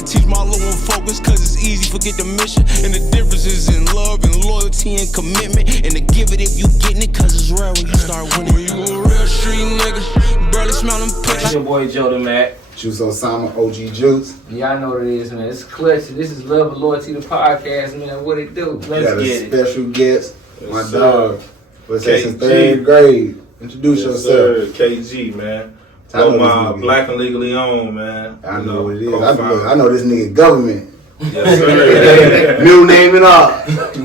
to teach my little one focus, cause it's easy, forget the mission. And the difference is in love and loyalty and commitment. And to give it if you getting it, cause it's rare when you start winning. When you a real street nigga, barely smell them pitch. It's your boy Joe the Mac. Juice Osama, OG Juice. Y'all know what it is, man. It's Clutch. This is Love and Loyalty, the podcast, man. What it do? Let's get it. Special guest, my dog. Let's say since 3rd grade. Introduce yourself. Sir. KG, man. My black and legally owned, man. I know what it is. I know this nigga government. Yes, sir. Middle name and all.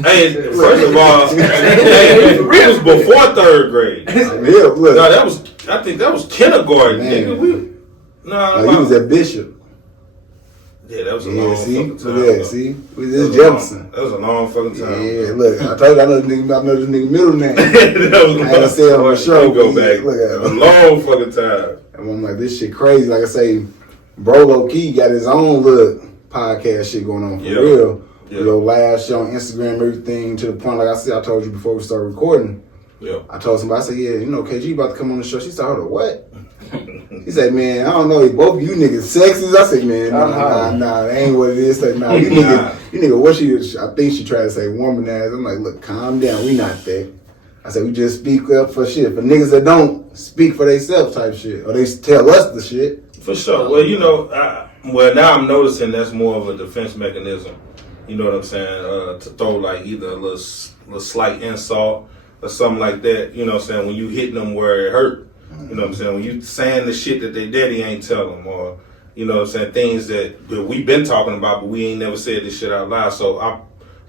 Hey, first of all, it was before 3rd grade. Yeah, look. No, I think that was kindergarten, nigga. No, he was at Bishop. Yeah, that was a long fucking time. Yeah, see? This Jefferson. That was a long fucking time. Yeah, look, I told you I know this nigga middle name. That was I ain't gonna say it on the show. Go back. Look at a long fucking time. And I'm like, this shit crazy. Like I say, bro low key got his own little podcast shit going on for real. Yeah. Your last show on Instagram, everything to the point, like I said, I told you before we started recording. Yeah. I told somebody, I said, yeah, you know, KG about to come on the show. She said, hold on, what? He said, man, I don't know, both of you niggas sexist. I said, man, nah, that ain't what it is. Like, nah, you nigga, what I think she tried to say woman ass. I'm like, look, calm down, we not that. I said, we just speak up for shit. For niggas that don't speak for themselves type shit. Or they tell us the shit. For sure. Well, you know, now I'm noticing that's more of a defense mechanism. You know what I'm saying? To throw like either a little slight insult or something like that. You know what I'm saying? When you hitting them where it hurt. You know what I'm saying? When you saying the shit that they daddy ain't tell them, or, you know what I'm saying, things that we've been talking about, but we ain't never said this shit out loud. So I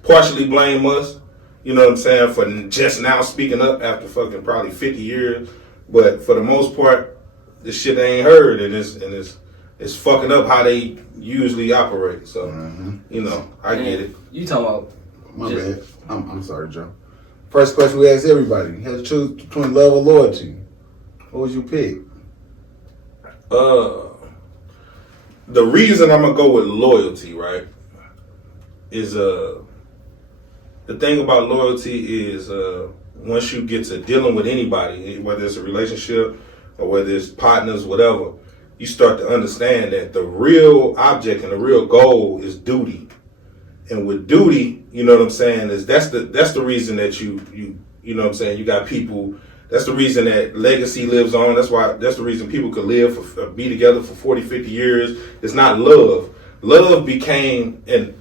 partially blame us, you know what I'm saying, for just now speaking up after fucking probably 50 years. But for the most part, this shit they ain't heard, and it's fucking up how they usually operate. So, you know, I get it. You talking about... My bad. I'm sorry, Joe. First question we ask everybody. You have to choose between love or loyalty. What would you pick? The reason I'm gonna go with loyalty, right, is the thing about loyalty is once you get to dealing with anybody, whether it's a relationship or whether it's partners, whatever, you start to understand that the real object and the real goal is duty. And with duty, you know what I'm saying, is that's the reason that you know what I'm saying, you got people. That's the reason that legacy lives on. That's the reason people could be together for 40, 50 years. It's not love. Love became, and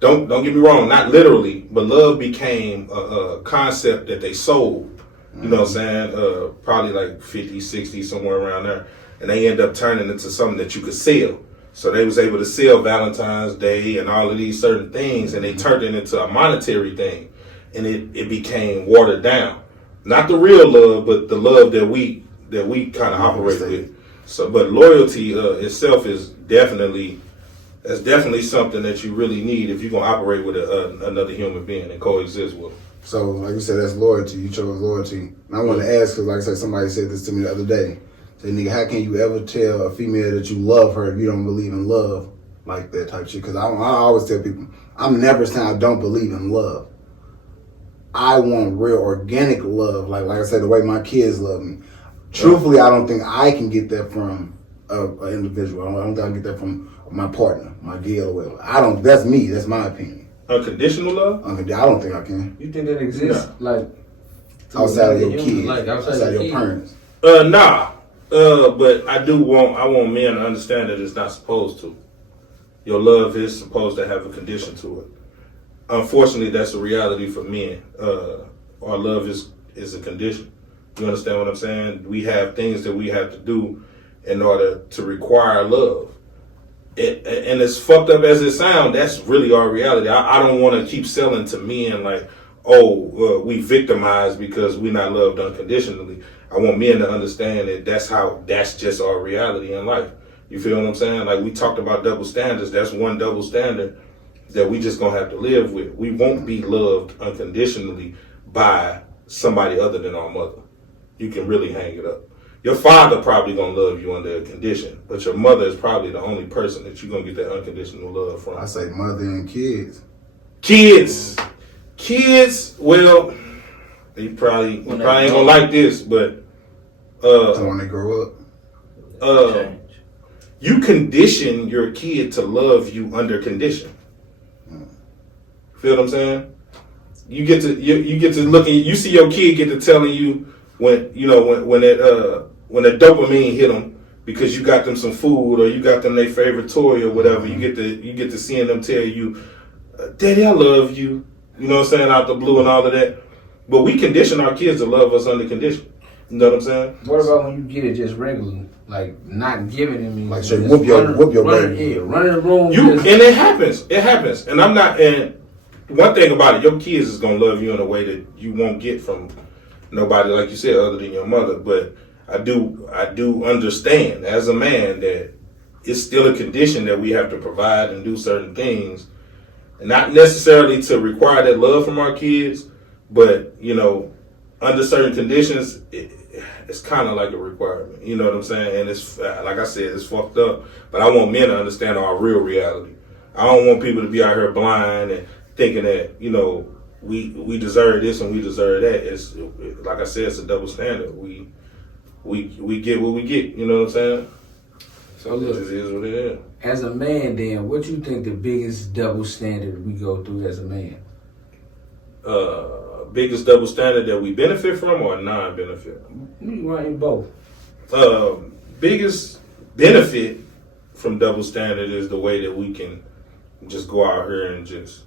don't get me wrong, not literally, but love became a concept that they sold. You know what I'm saying? Probably like 50, 60, somewhere around there. And they end up turning into something that you could sell. So they was able to sell Valentine's Day and all of these certain things, and they turned it into a monetary thing. And it became watered down. Not the real love, but the love that we kind of operate with. So, but loyalty itself is definitely something that you really need if you're gonna operate with another human being and coexist with. So, like you said, that's loyalty. You chose loyalty. And I want to ask, because like I said, somebody said this to me the other day. Say, nigga, how can you ever tell a female that you love her if you don't believe in love like that type shit? Because I always tell people, I'm never saying I don't believe in love. I want real organic love, like I said, the way my kids love me. Truthfully, I don't think I can get that from an individual. I don't think I can get that from my partner, my girl, or whatever. That's me. That's my opinion. Unconditional love? I don't think I can. You think that exists, like outside of your kids, like outside of your parents? Nah. But I want men to understand that it's not supposed to. Your love is supposed to have a condition to it. Unfortunately, that's a reality for men. Our love is a condition. You understand what I'm saying? We have things that we have to do in order to require love. And as fucked up as it sounds, that's really our reality. I don't want to keep selling to men like, we victimized because we're not loved unconditionally. I want men to understand that that's just our reality in life. You feel what I'm saying? Like we talked about double standards. That's one double standard that we just gonna have to live with. We won't be loved unconditionally by somebody other than our mother. You can really hang it up. Your father probably gonna love you under a condition, but your mother is probably the only person that you're gonna get that unconditional love from. I say mother and kids. Kids, well, you probably ain't gonna like this, but so when they grow up. you condition your kid to love you under condition. Feel what I'm saying? You get to look and you see your kid get to telling you when that dopamine hit them because you got them some food or you got them their favorite toy or whatever. You get to seeing them tell you, "Daddy, I love you." You know what I'm saying, out the blue and all of that. But we condition our kids to love us under condition. You know what I'm saying? What about when you get it just regularly, like not giving them, like so whoop your baby, yeah, running the room. And it happens, and I'm not. And one thing about it, your kids is gonna love you in a way that you won't get from nobody, like you said, other than your mother. But I do understand as a man that it's still a condition that we have to provide and do certain things, and not necessarily to require that love from our kids, but under certain conditions, it's kind of like a requirement. You know what I'm saying? And it's like I said, it's fucked up. But I want men to understand our real reality. I don't want people to be out here blind and thinking that we deserve this and we deserve that. It's like I said, it's a double standard. We get what we get. You know what I'm saying? So look, it is what it is. As a man, then, what you think the biggest double standard we go through as a man? Biggest double standard that we benefit from or non-benefit? We running both. Biggest benefit from double standard is the way that we can just go out here and just,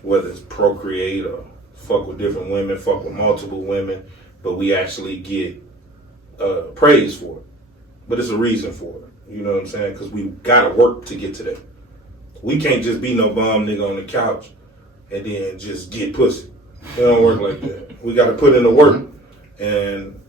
whether it's procreate or fuck with different women, fuck with multiple women, but we actually get praise for it. But it's a reason for it. You know what I'm saying? Because we gotta work to get to that. We can't just be no bum nigga on the couch and then just get pussy. It don't work like that. We got to put in the work, and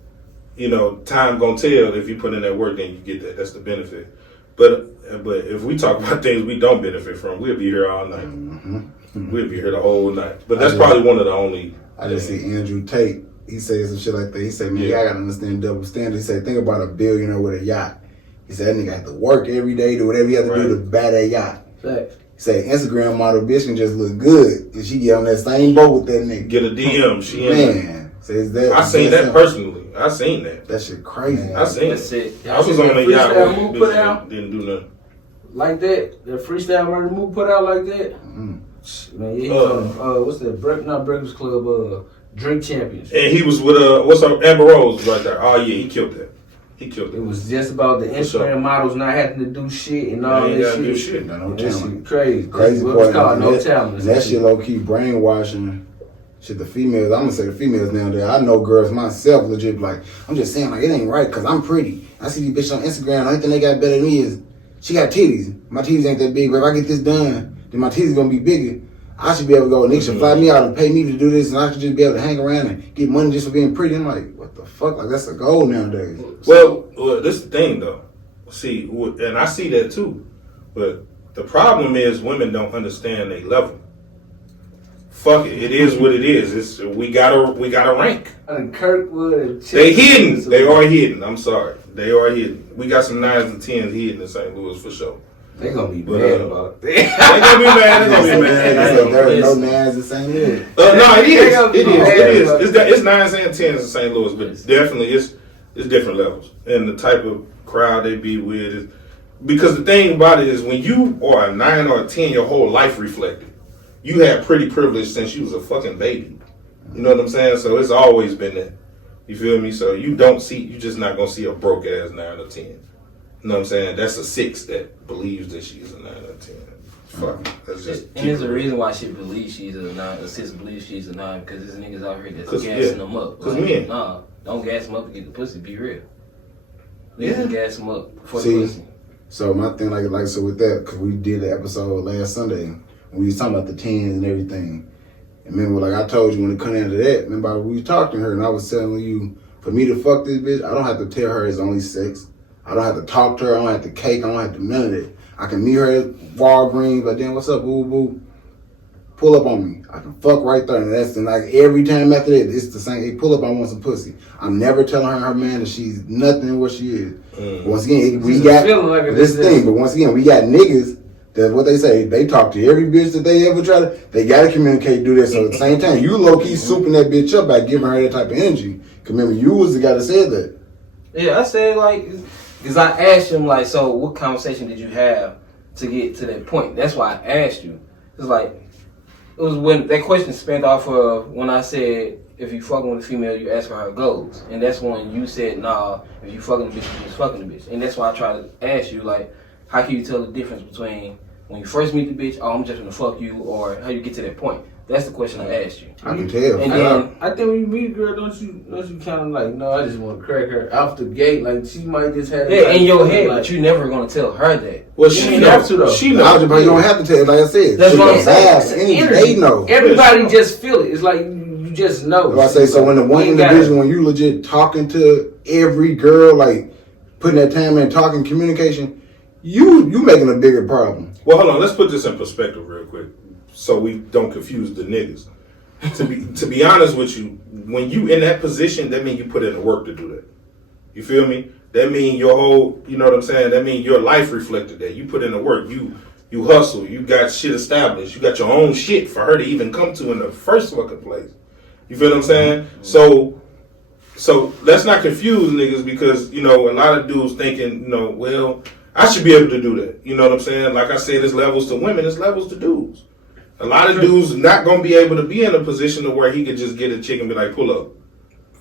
time gonna tell. If you put in that work, then you get that. That's the benefit. But if we talk about things we don't benefit from, we'll be here all night. Mm-hmm. We'll be here the whole night. But that's probably one of the only. I just see Andrew Tate. He said some shit like that. He said, "Man, I gotta understand double standard." He said, "Think about a billionaire with a yacht." He said, "That nigga have to work every day, do whatever he has to do to buy that yacht." Facts. Say Instagram model bitch can just look good if she get on that same boat with that nigga. Get a DM. She man says that. I seen that personally. I seen that. That shit crazy. I seen it. I was on a yacht move put out. Didn't do nothing like that. The freestyle murder move put out like that. Mm-hmm. Man, he's on what's that? Not Breakfast Club. Drink Champions. And he was with what's up? Amber Rose right there. Oh yeah, he killed that. It was just about the Instagram models not having to do shit and all that shit. Do shit. No talent. Crazy. Crazy What's called no talent. That shit low key brainwashing. Shit, the females. I'm gonna say the females nowadays. I know girls myself legit like. I'm just saying like it ain't right because I'm pretty. I see these bitches on Instagram. The only thing they got better than me is she got titties. My titties ain't that big, but if I get this done, then my titties gonna be bigger. I should be able to go. Niggas should fly me out and pay me to do this, and I should just be able to hang around and get money just for being pretty. I'm like, what the fuck? Like that's a goal nowadays. Well, this is the thing though. See, and I see that too. But the problem is women don't understand their level. Fuck it. It is what it is. We gotta rank. And Kirkwood. They hidden. They are hidden. I'm sorry. They are hidden. We got some 9s and 10s hidden in St. Louis for sure. They gonna be mad about it. They gonna be mad. They gonna be mad. There are no 9s in St. Louis. No, it is. It's 9s and 10s in St. Louis, but definitely it's different levels and the type of crowd they be with. Is, because the thing about it is when you are a 9 or a 10, your whole life reflected. You had pretty privilege since you was a fucking baby. You know what I'm saying? So it's always been that. You feel me? So you just not gonna see a broke ass 9 or 10. You know what I'm saying? That's a 6 that believes that she's a 9 or 10. Fuck. That's just. And there's a reason why she believes she's a 9. A 6 believes she's a 9 because there's niggas out here that's gassing them up. Because men. Nah, don't gas them up to get the pussy. Be real. Niggas gas them up for the pussy. So my thing, like so with that, because we did the episode last Sunday, and we was talking about the 10s and everything. And remember, like I told you when it come down to that, remember we talked to her and I was telling you, for me to fuck this bitch, I don't have to tell her it's only sex. I don't have to talk to her. I don't have to cake. I don't have to none of that. I can meet her at Walgreens. But then what's up, boo boo? Pull up on me. I can fuck right there. And that's like every time after that, it's the same. Hey, pull up. I want some pussy. I'm never telling her man that she's nothing what she is. Once again, we got this thing. But once again, we got niggas. That's what they say. They talk to every bitch that they ever try to. They gotta communicate, do that. So at the same time, you low key souping that bitch up by giving her that type of energy. Cause remember, you was the guy that said that. Yeah, I said like. Because I asked him, like, so what conversation did you have to get to that point? That's why I asked you. It's like, it was when that question spent off of when I said, if you fucking with a female, you ask her how it goes. And that's when you said, nah, if you fucking a bitch, you just fucking a bitch. And that's why I try to ask you, like, how can you tell the difference between when you first meet the bitch, oh, I'm just gonna fuck you, or how you get to that point? That's the question I asked you. I can tell. And then, I think when you meet a girl, don't you kind of like, no, I just want to crack her off the gate. Like, she might just have in your head, like, but you never gonna tell her that. Well, she have to though. She knows, but you don't have to tell it. Like I said, That's what I'm saying. They know. Everybody just feel it. It's like you just know. What I say, so when the one individual, when you legit talking to every girl, like putting that time in talking communication, you making a bigger problem. Well, hold on. Let's put this in perspective real quick, so we don't confuse the niggas. To be honest with you, when you in that position, that means you put in the work to do that. You feel me? That means your whole, you know what I'm saying? That means your life reflected that. You put in the work. You hustle. You got shit established. You got your own shit for her to even come to in the first fucking place. You feel what I'm saying? So let's not confuse niggas, because, you know, a lot of dudes thinking, you know, well, I should be able to do that. You know what I'm saying? Like I said, there's levels to women, there's levels to dudes. A lot of dudes not going to be able to be in a position to where he could just get a chick and be like, pull up.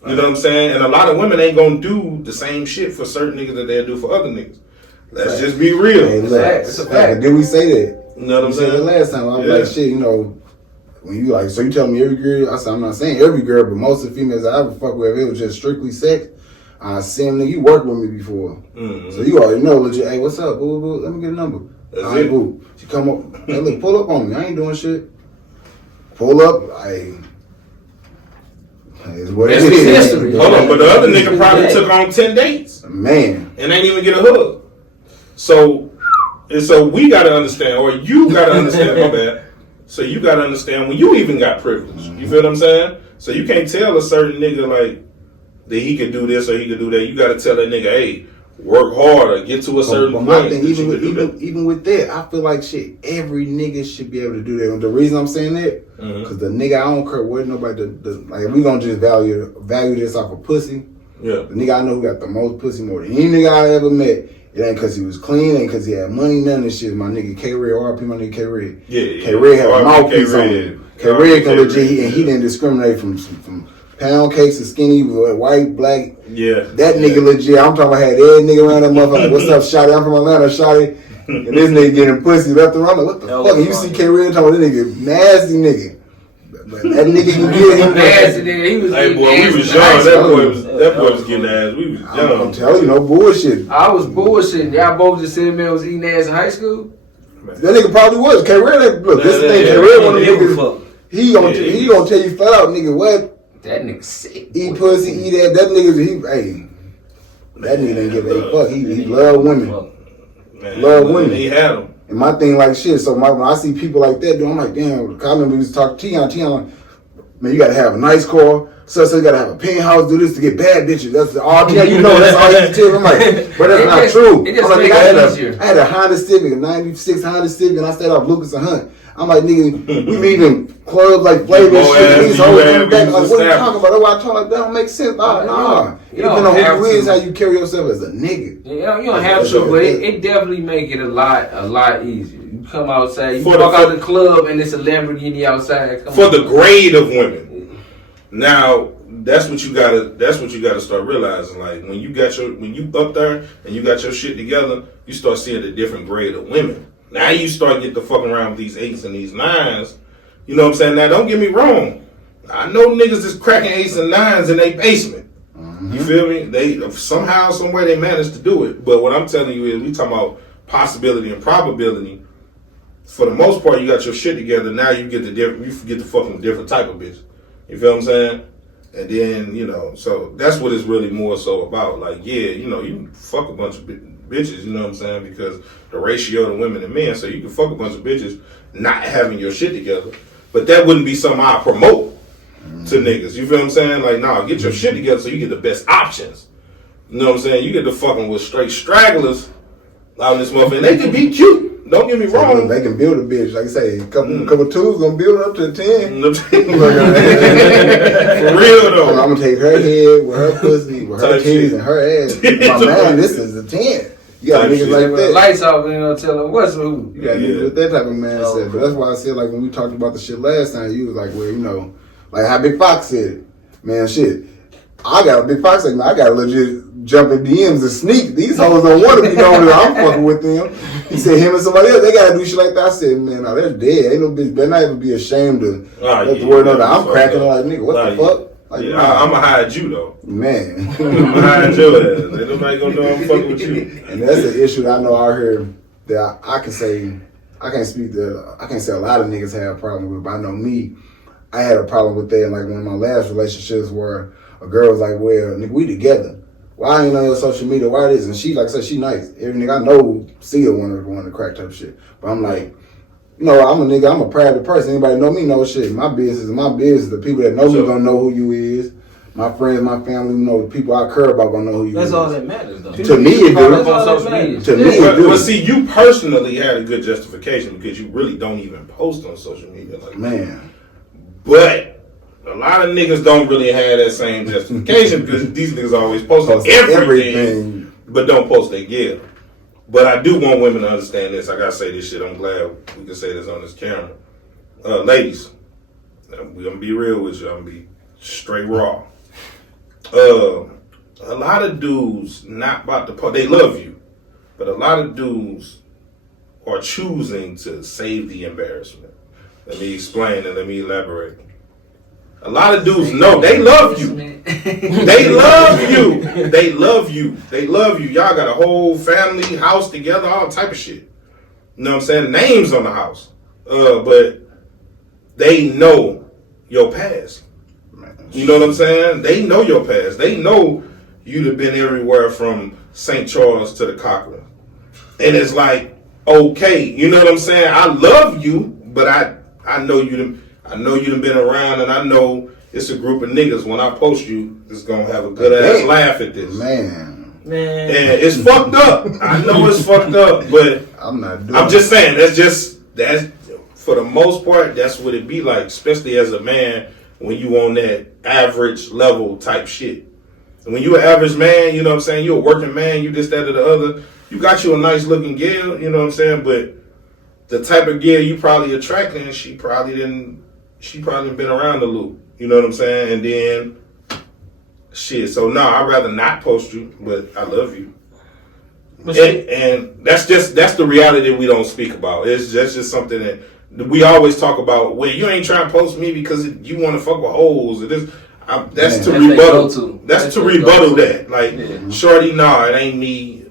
You know what I'm saying? And a lot of women ain't going to do the same shit for certain niggas that they'll do for other niggas. Let's just be real. Hey, it's a fact. Did we say that? You know what I'm saying? Said that last time. I was like, shit, you know, when you like, so you tell me every girl, I said, I'm not saying every girl, but most of the females I ever fuck with, if it was just strictly sex, I see them, you worked with me before. Mm-hmm. So you already know, legit, hey, what's up? Boo, boo, let me get a number. That's all right, it. Boo. She come up, hey, look, pull up on me. I ain't doing shit. Pull up, it's what it is. Hold on, but the other nigga probably took on 10 dates. Man. And ain't even get a hug. So we got to understand, or you got to understand, my bad. So you got to understand when you even got privilege. You feel what I'm saying? So you can't tell a certain nigga, like, that he could do this or he could do that. You got to tell that nigga, hey, work harder, get to a certain point. My thing, even with that, I feel like shit, every nigga should be able to do that. And the reason I'm saying that, because the nigga, I don't care what nobody, like, we gonna just value this off of pussy. Yeah. The nigga I know who got the most pussy more than any nigga I ever met. It ain't because he was clean, ain't because he had money, none of this shit. My nigga K-Red, RP, my nigga K-Red. Yeah. K-Red had a mouthpiece on him. K-Red can legit, and he didn't discriminate from pound cakes to skinny, white, black. Yeah. That nigga legit. I'm talking about had every nigga around that motherfucker. What's up, Shotty? I'm from Atlanta, Shotty. And this nigga getting pussy left and right. Like, what the fuck? And you see K-Red talking about that nigga, nasty nigga. But that nigga can get him nasty nigga. He was hey boy, we was young. That boy was getting ass. We was young. I'm telling you, no bullshit. I was bullshitting. Y'all both just sitting there was eating ass in high school. That nigga probably was. K-Red, look, this thing, K-Red one of the niggas. He gonna tell you flat out, nigga, what? That nigga sick. Eat pussy, eat that. That nigga, that nigga didn't give a fuck. He love women. Man, love women. He had them. And my thing like shit, so when I see people like that, I'm like, damn, I remember we was talking to Tion, like, man, you gotta have a nice car, so you gotta have a penthouse, do this to get bad bitches. That's all you know, that's all you tell. I'm like, but that's not true. It just I'm like, makes it easier. I had a Honda Civic, a 96 Honda Civic, and I stayed off Lucas and Hunt. I'm like, nigga, we meet in clubs like Flavor and shit. These always come back like, what are you talking about? That's why I talk like that don't make sense. Nah. It depends on who you is, how you carry yourself as a nigga. Yeah, you don't have to, but it definitely make it a lot easier. You come outside, you walk out the club, and it's a Lamborghini outside. For the grade of women. Now, that's what you gotta start realizing. Like when you up there and you got your shit together, you start seeing a different grade of women. Now you start getting to fucking around with these 8s and these 9s. You know what I'm saying? Now don't get me wrong. I know niggas is cracking 8s and 9s in their basement. Mm-hmm. You feel me? They somehow, somewhere they managed to do it. But what I'm telling you is we talking about possibility and probability. For the most part, you got your shit together. Now you get to fucking with different type of bitch. You feel what I'm saying? And then, you know, so that's what it's really more so about. Like, yeah, you know, you fuck a bunch of bitches, you know what I'm saying? Because the ratio to women and men, so you can fuck a bunch of bitches not having your shit together. But that wouldn't be something I promote to niggas. You feel what I'm saying? Like, nah, get your shit together so you get the best options. You know what I'm saying? You get to fucking with straight stragglers out in this motherfucker. And they can be cute. don't get me So wrong. they can build a bitch. Like I say, a couple twos gonna build it up to 10. For real though. I'm gonna take her head with her pussy, with her Type titties shit. and her ass. My man, this is a 10. You got Type niggas shit. like With the that. lights off, tell them what's who. You got niggas with that type of mindset. But that's why I said, like, when we talked about the shit last time, you was like, well, like how Big Fox said it. Man, shit. I got a Big Fox like, man, I got to legit jump in DMs and sneak. These hoes don't want to be known that I'm fucking with them. He said him and somebody else, they got to do shit like that. I said, man, no, they're dead. Ain't no bitch better not even be ashamed to let the word know that I'm cracking her like, nigga, what the fuck? Like, Yeah, I'm going to hide you, though. Man. I'm going to hide your ass. Ain't nobody going to know I'm fucking with you. And that's the issue that I know out here that I can say, I can't say a lot of niggas have a problem with, but I know me, I had a problem with that in like one of my last relationships where a girl was like, well, nigga, we together. Why ain't on your social media? Why it is? And she, like I said, she nice. Every nigga I know see her one to crack type shit. But I'm like, I'm a nigga, I'm a private person. Anybody know me know shit. My business is my business. The people that know me gonna know who you is. My friends, my family, the people I care about gonna know who you is. That's all that matters, though. To me, it That's do. all that matters. To me, it do. But see, you personally had a good justification because you really don't even post on social media like that. Man. But a lot of niggas don't really have that same justification because these niggas always post on Post everything, but don't post their gear. But I do want women to understand this. I gotta say this shit. I'm glad we can say this on this camera. Ladies, we're gonna be real with you. I'm gonna be straight raw. A lot of dudes not about to post. They love you, but a lot of dudes are choosing to save the embarrassment. Let me explain and let me elaborate. A lot of dudes know they love you. They love you. They love you. They love you. Y'all got a whole family, house together, all type of shit. You know what I'm saying? Names on the house. But they know your past. You know what I'm saying? They know your past. They know you'd have been everywhere from St. Charles to the Cochrane. And it's like, okay, you know what I'm saying? I love you, but I know you done been around, and I know it's a group of niggas. When I post you, it's gonna have a good ass laugh at this. Man. And it's fucked up. I know it's fucked up, but I'm just saying that's for the most part, that's what it be like, especially as a man when you on that average level type shit. And when you an average man, you know what I'm saying, you a working man, you this, that, or the other, you got you a nice looking girl, you know what I'm saying, but the type of girl you probably attracting, she probably been around the loop. You know what I'm saying? And then shit. So no, I'd rather not post you, but I love you. And that's the reality that we don't speak about. That's just something that we always talk about. Well, you ain't trying to post me because you want to fuck with hoes. That's to rebuttal. That's to rebuttal that. Like, shorty, nah, it ain't me.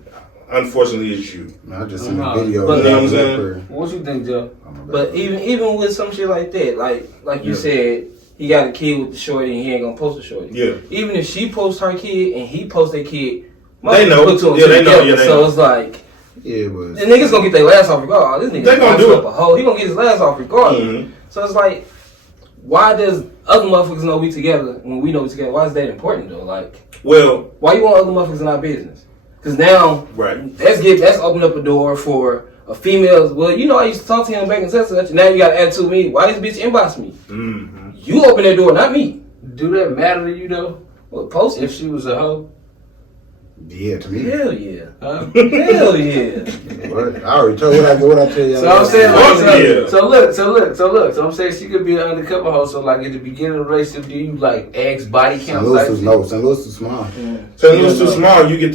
Unfortunately, it's you. I just seen a video. But, you know what I'm saying? What you think, Joe? But even with some shit like that, like you said, he got a kid with the shorty and he ain't gonna post the shorty. Yeah. Even if she posts her kid and he posts their kid, they know. Put two and Yeah, two they know. together. Yeah, they so know. it's like, Yeah, but the niggas gonna get their last off regardless. This nigga They gonna do it. up a hoe. He gonna get his last off regardless. Mm-hmm. So it's like, why does other motherfuckers know we together when we know we together? Why is that important though? Like, Well, why you want other motherfuckers in our business? Because now, right. that's opened up a door for a female. Well, I used to talk to him back and such. Now you got to add to me. Why this bitch inbox me? Mm-hmm. You open that door, not me. Do that matter to you though? Well, post it. If she was a hoe? yeah, to me. Hell yeah. Huh? Hell yeah. What? I already told what I tell y'all. So I'm saying, Yeah. so I'm saying she could be an undercover hoe. So like at the beginning of the relationship, do you like ask body St. count? Louis St. Louis too small. St. Louis too small. You get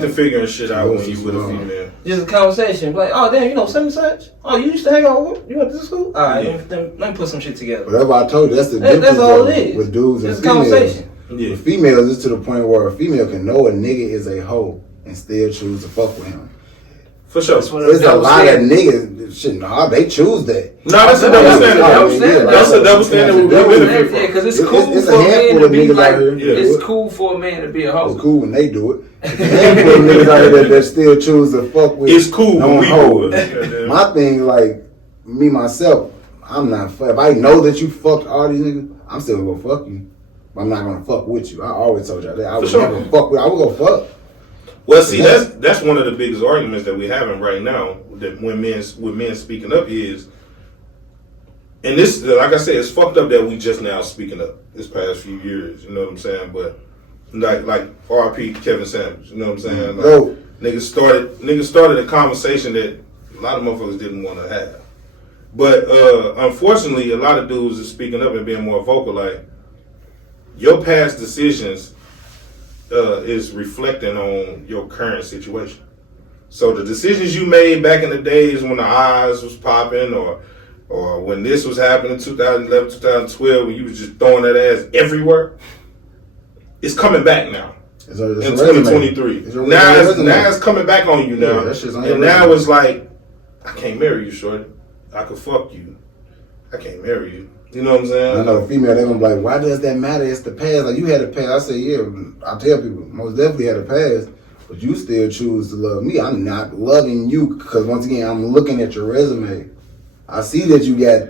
to figuring shit out when you with a female. Just a conversation. Like, oh, damn, such and such? Oh, you used to hang out with? You went to school? All right, let me put some shit together. Whatever I told you, that's the That's difference all it is. with dudes and Just a females. conversation. Yeah. With females, it's to the point where a female can know a nigga is a hoe and still choose to fuck with him. For sure. There's a lot of niggas, shit, nah, they choose that. No, that's a double standard. That's a double standard we benefit from. Yeah, because it's It's- cool it's a for a man handful to of be niggas like, out here. Yeah. it's cool for a man to be a hoe. It's cool when they do it. It's a handful of niggas out here that still choose to fuck with. It's cool when we do hoes. it. My thing, like, me, myself, I'm not, if I know that you fucked all these niggas, I'm still gonna go fuck you. But I'm not gonna fuck with you. I always told y'all that. I would sure. never fuck with, I would go fuck. Well, see, that's one of the biggest arguments that we're having right now. that when men speaking up is, and this, like I said, it's fucked up that we just now speaking up this past few years. You know what I'm saying? But like R.P. Kevin Samuels. You know what I'm saying? Like, niggas started a conversation that a lot of motherfuckers didn't want to have. But unfortunately, a lot of dudes are speaking up and being more vocal. Like, your past decisions is reflecting on your current situation. So the decisions you made back in the days when the eyes was popping, or when this was happening, 2011, 2012, when you was just throwing that ass everywhere, it's coming back now. It's in 2023. Now it's coming back on you now. Yeah, and now it's like, I can't marry you, shorty. I could fuck you. I can't marry you. You know what I'm saying? I know the female, they're gonna be like, why does that matter? It's the past. Like, you had a past. I say, yeah, I tell people, most definitely had a past, but you still choose to love me. I'm not loving you because, once again, I'm looking at your resume. I see that you got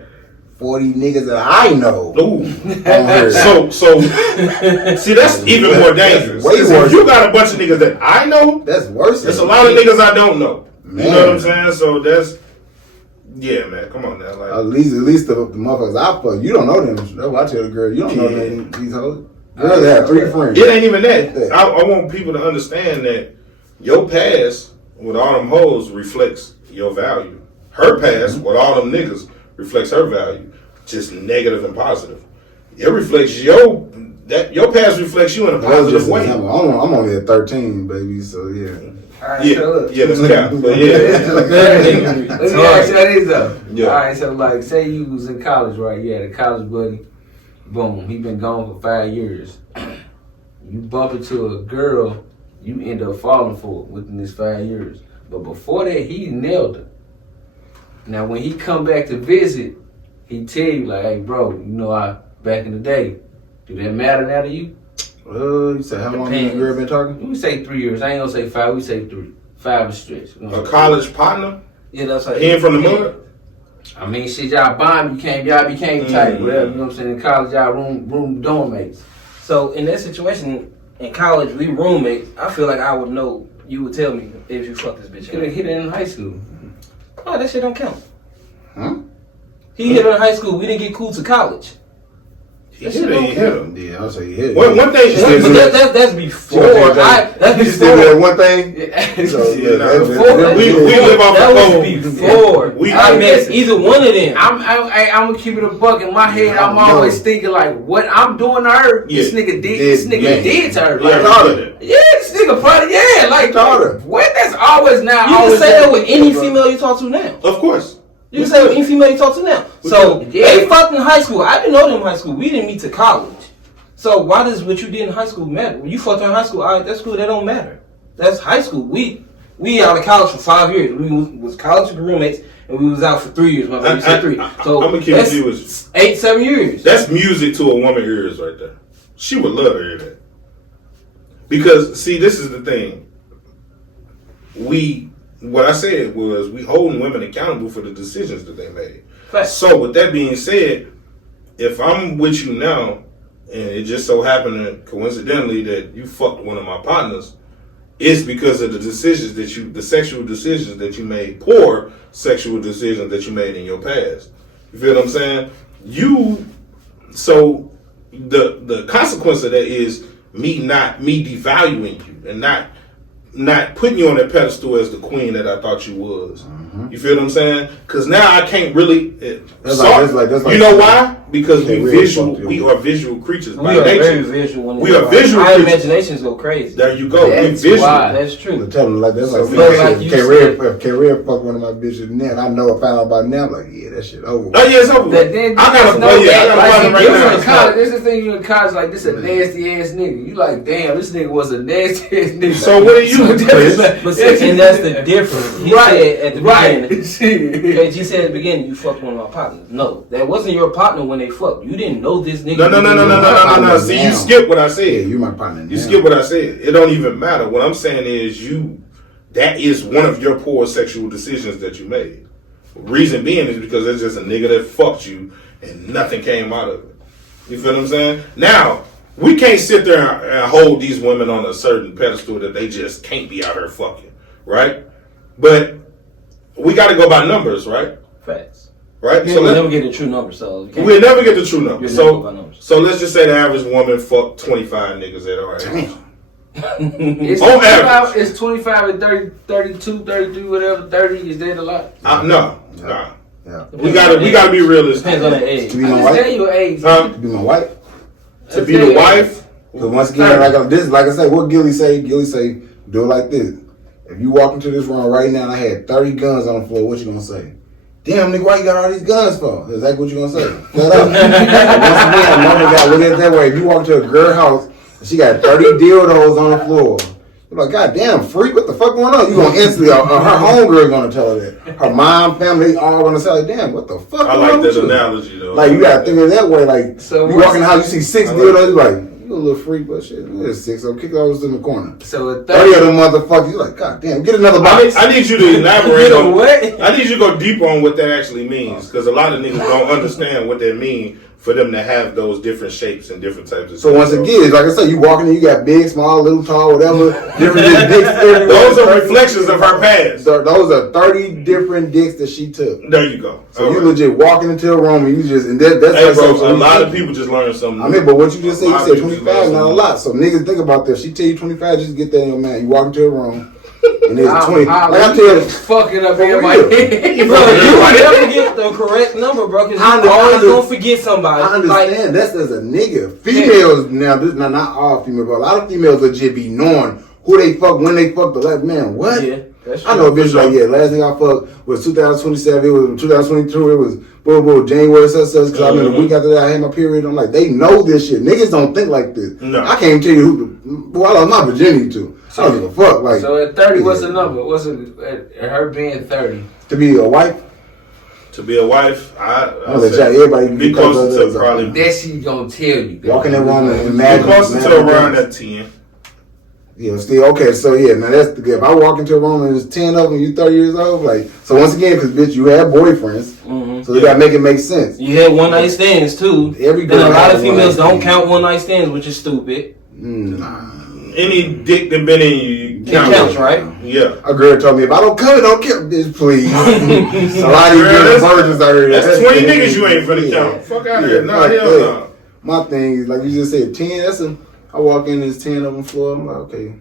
40 niggas that I know. Ooh. So see, that's even more dangerous. Way worse. If you got a bunch of niggas that I know, that's worse. There's a lot of niggas I don't know. Man. You know what I'm saying? So that's, yeah, man. Come on now. Like, at least the motherfuckers I fuck, you don't know them. That's why I tell the girl, you don't know them, these hoes. Girls have 3 friends. It ain't even that. I want people to understand that your past with all them hoes reflects your value. Her past with all them niggas reflects her value, just negative and positive. It reflects your past reflects you in a positive way. I'm only at 13, baby. So yeah. Right, so yeah, that's cap. But yeah, let me ask you this though. Yeah. All right, so like, say you was in college, right? You had a college buddy. Boom, he been gone for 5 years. You bump into a girl, you end up falling for it within this 5 years. But before that, he nailed her. Now, when he come back to visit, he tell you like, "Hey, bro, you know, back in the day, do that matter now to you?" You say how long you girl been talking? We say 3 years. I ain't gonna say 5. We say 3. 5 is stretch. A college partner. Yeah, that's how. He ain't from the mud. I mean, shit, y'all bond, y'all became tight, whatever. You know what I'm saying? In college, y'all room dorm mates. So in that situation, in college, we roommates. I feel like I would know. You would tell me if you fuck this bitch. Could have hit it in high school. Oh, that shit don't count. Huh? He hit her in high school. We didn't get cool to college. He hit him. Yeah, I'll say he hit it. One thing. But that's before. That's You still before. did one thing? So, We live off That the was before. I met either one of them. I'm gonna keep it a buck in my head. I'm always thinking like, what I'm doing to her, this nigga did to her. Like, this nigga probably like what? That's always now. You can say that with any female you talk to now. Of course. You can say that with any female you talk to now. So they fucked in high school. I didn't know them in high school. We didn't meet to college. So why does what you did in high school matter? When you fucked in high school, all right, that's cool. That don't matter. That's high school. We out of college for 5 years. We was college roommates, and we was out for 3 years. My baby said 3. So I'm gonna keep it with 8-7 years. That's music to a woman's ears right there. She would love to hear that. Because see, this is the thing. What I said was we holding women accountable for the decisions that they made. Fact. So with that being said, if I'm with you now, and it just so happened coincidentally that you fucked one of my partners, it's because of the sexual decisions that you made, poor sexual decisions that you made in your past. You feel what I'm saying? So the consequence of that is me devaluing you and not putting you on that pedestal as the queen that I thought you was. Mm-hmm. You feel what I'm saying? Because now I can't really. That's like, you know why? Because we are visual creatures by nature. Very visual. We are visual Our creatures. imaginations go crazy. There you go. That's we visual. why. That's true. Tell them like that's So like you if K-Red fuck one of my bitches now, and I know I found out about it now, I'm like, yeah, that shit over. Oh yeah, it's over. I got a partner right now. This is the thing, you in college, like, this a nasty ass nigga. You like, damn, this nigga was a nasty ass nigga. So what are you? But see, and that's the difference. He said at the beginning. KG said at the beginning, you fucked one of my partners. No, that wasn't your partner when they fucked. You didn't know this nigga. No. See, you skip what I said. Yeah, you my partner. You skip what I said. It don't even matter. What I'm saying is that is one of your poor sexual decisions that you made. Reason being is because it's just a nigga that fucked you and nothing came out of it. You feel what I'm saying? Now, we can't sit there and hold these women on a certain pedestal that they just can't be out here fucking, right? But we got to go by numbers, right? Facts. Right. So we'll never get the true number. So we'll never get the true number. Numbers. So let's just say the average woman fucked 25 niggas at our age. It's On 25, average. it's 25 and 30, 32, 33, whatever. 30 is that a lot? No. Yeah. We gotta be realistic. Depends on the age. To be my I wife. your age. To be my wife. To be the wife. Because once again, like I say, what Gilly say, do it like this. If you walk into this room right now and I had 30 guns on the floor, what you gonna say? Damn, nigga, why you got all these guns for? Is that what you gonna say? Flat up. Once again, mama got look at it that way. If you walk to a girl house and she got 30 dildos on the floor, you're like, God damn, freak, what the fuck going on? You gonna instantly, her homegirl gonna tell her that. Her mom, family, they all gonna say, like, damn, what the fuck I going like on with that you? analogy though. Like, you gotta think of it that way. Like, So you walk in the house, you see 6 dildos, you're like, you a little freak, but shit, there's 6, so kick those in the corner. So at 30 of them motherfuckers, you like, God damn, get another box. I need you to elaborate on what? I need you to go deeper on what that actually means, because a lot of niggas don't understand what that means for them to have those different shapes and different types of. So once again, like I said, you walking in, you got big, small, little, tall, whatever, different dicks everywhere. Those are reflections of her past. Those are 30 different dicks that she took. There you go. So you legit walking into a room and you just, and that's Hey, like bro, so a lot of people just learn something. I mean, but what you just said, you said people just 25, learn not a something lot. So niggas think about this. She tell you 25, just get that in your mind. You walk into a room and there's 20. Like I tell you, fucking up For everybody. real. Bro, you will never get the correct number, bro, because you always gonna forget somebody. I understand. That's as a nigga. Females now, this not all females, but a lot of females legit be knowing who they fuck, when they fuck. But like, man, what? Yeah, that's true. I know a bitch like, yeah, last thing I fucked was 2027. It was 2022. It was boom, January such. Because I mean, the week after that, I had my period. I'm like, they know this shit. Niggas don't think like this. No. I can't tell you who. Well, I lost my virginity to. I don't give a fuck. Like, So at 30, what's the number? What's it at her being 30? to be a wife. To be a wife, I Let y'all, everybody be closer to probably That she gonna tell you. walk in that room and be imagine. closer to around that 10. Yeah, still okay. So yeah, now that's the good. If I walk into a room and there's 10 of them, you 30 years old, like so. Once again, because bitch, you have boyfriends, so they gotta make it make sense. You had one night stands too. Every Then girl a lot has of one females night don't stand. count one night stands, which is stupid. Any dick that been in you It counts, right? Yeah. A girl told me if I don't come, don't kill, bitch, please. A lot of these Girl, girls virgins out here. That's 20 niggas you ain't finna count. Fuck out of here. Nah, hell no. My thing is like you just said, 10. That's a. I walk in, there's 10 on the floor. I'm like, okay,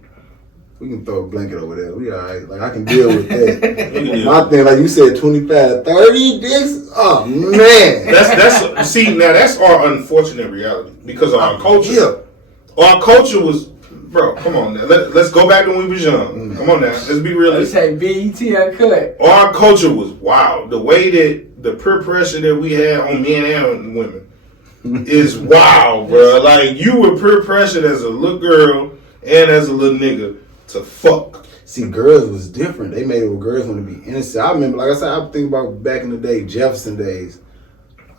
we can throw a blanket over there. We all right. Like I can deal with that. My thing, like you said, 25, 30 dicks. Oh man. That's see now that's our unfortunate reality because of our culture. Yeah. Our culture was, bro. Come on now. Let's go back to when we was young. Come on now. Let's be They realistic. say BET uncut. Our culture was wild. The way that the peer pressure that we had on men and women is wild, bro. Like you were peer pressured as a little girl and as a little nigga to fuck. See, girls was different. They made it where girls want to be innocent. I remember, like I said, I think about back in the day, Jefferson days.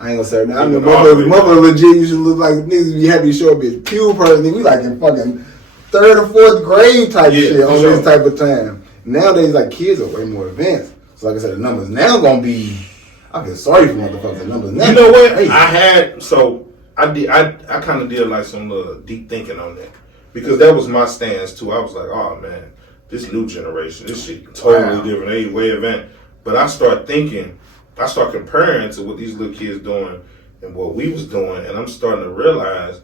I ain't gonna say that. I mean, mother legit used to look like niggas be happy to show a bitch pube person. We like in fucking 3rd or 4th grade type shit on sure. this type of time. Nowadays, like kids are way more advanced. So, like I said, the numbers now gonna be. I feel sorry for motherfuckers. The numbers now. You know what? Crazy. I kind of did like some deep thinking on that because that was my stance too. I was like, oh man, this new generation, this shit totally different. They way advanced. But I start comparing to what these little kids doing and what we was doing, and I'm starting to realize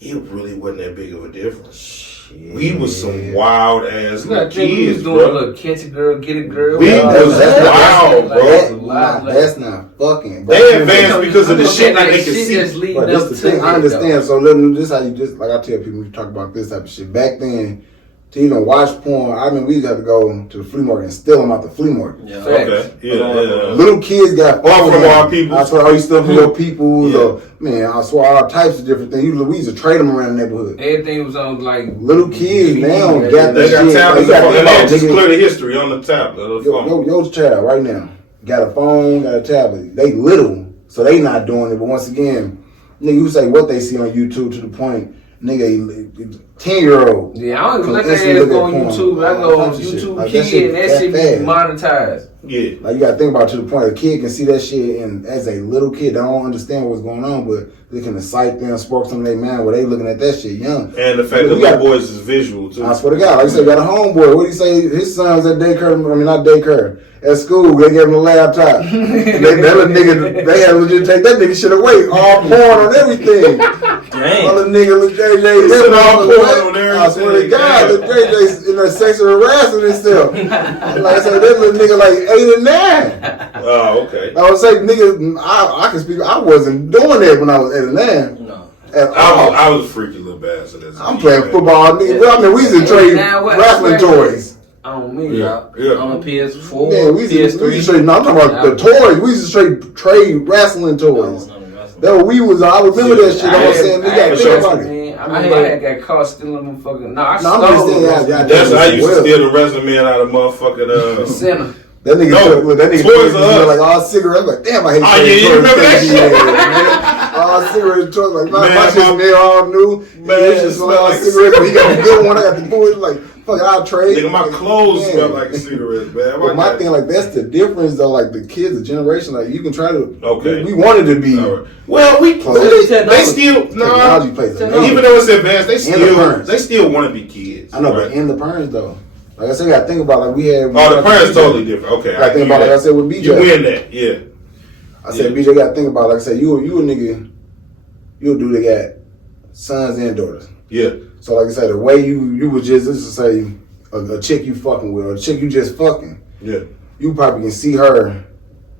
it really wasn't that big of a difference. We was some wild ass You gotta little think we was kids, doing bro. a little catch a girl, get a girl. We was wild, bro. That's not fucking. They advanced because of the shit that they could shit see. that's leading But this up the to thing, I it, understand. though. So let this how you just like I tell people when you talk about this type of shit. Back then, to even watch porn, I mean we used to have to go to the flea market and steal them out the flea market. Yeah. Okay. Yeah. Little kids got Or from them. our peoples. I swear, you stuff from your peoples. Yeah. Or, man, I swear all types of different things. Usually we used to trade them around the neighborhood. Everything was on like Little kids now got They that got shit. tablets. They got And that they just nigga. clear the history on the tablet. Or the phone. Your child right now got a phone, got a tablet. They little, so they not doing it. But once again, nigga, you say what they see on YouTube to the point, nigga, 10-year-old. Yeah, I don't even let Cause that instantly ass go look on at porn. YouTube. I go on All types of shit. YouTube Like, Kid and that shit be fast. monetized. Yeah. Like you gotta think about it to the point a kid can see that shit, and as a little kid, they don't understand what's going on, but that can incite them, spark some of their mind where they looking at that shit young. And the fact that little boys is visual too. I swear to God, like I said, got a homeboy. What do you say? His son's at daycare. I mean, not daycare. At school, they gave him a laptop. That little nigga, they had to legit take that nigga shit away. All porn on everything. Dang. All the nigga, little JJ, It's all porn on everything. I swear to God, little JJ's in there sexual harassing himself. Like I said, that little nigga like 8 and 9. Oh, okay. I would say, nigga, I can speak. I wasn't doing that when I was 8 and 9. No. At all. I was a freaky little bastard. I'm playing football, nigga. I mean, we used to trade Now what? wrestling toys. On me, Yeah. on a PS4, Yeah, we used to trade. No, I'm talking about the toys. We used to trade wrestling toys. That what we was. I remember that shit. I was saying, we got to think about it. I remember I got caught stealing them fucking. No, I No, I'm stole just saying, them. That's how I used to steal the wrestling man out of motherfucking. Center. That nigga, No, that nigga Toys R Us. like all cigarettes. Like, damn, I hate. Oh, yeah, you remember that shit? All cigarettes, toys. Like, my Man, shit smell all new. Man, It just smell like cigarettes. But he got the good one. I got the good one. Like, fuck, I'll trade. Nigga, my clothes Man. smell like a cigarette, man. But my thing, like, that's the difference, though. Like, the kids, the generation, like, you can try to. Okay. We wanted to be. All right. Well, they still Technology plays a even though it's advanced, parents. they still want to be kids. I know, right? but in the parents, though. Like I said, you got to think about, like, we had. Oh, the parents totally different. Okay, I think about, like I said, with BJ. You win that, yeah. I said, BJ, got to think about, like I said, you a nigga, you a dude that got sons and daughters. Yeah. So, like I said, the way you was just, let's just say, a chick you fucking with, or a chick you just fucking, Yeah. you probably can see her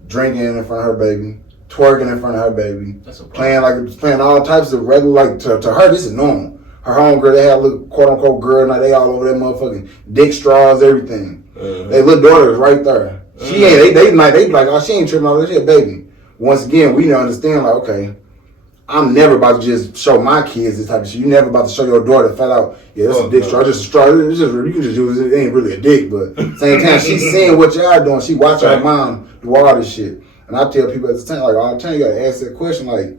drinking in front of her baby, twerking in front of her baby, playing all types of regular, like, to her, this is normal. Her homegirl, they had a little quote-unquote girl, now they all over that motherfucking dick straws, everything. They little daughter is right there. She ain't, they be like, oh, she ain't tripping all this shit, baby. Once again, we understand, like, okay, I'm never about to just show my kids this type of shit. You never about to show your daughter flat out, yeah, that's a dick straw, just a straw. It's just, you can just use it, it ain't really a dick, but at the same time, she's seeing what y'all doing. She watching her mom do all this shit. And I tell people at the time, like, all the time, you gotta ask that question, like,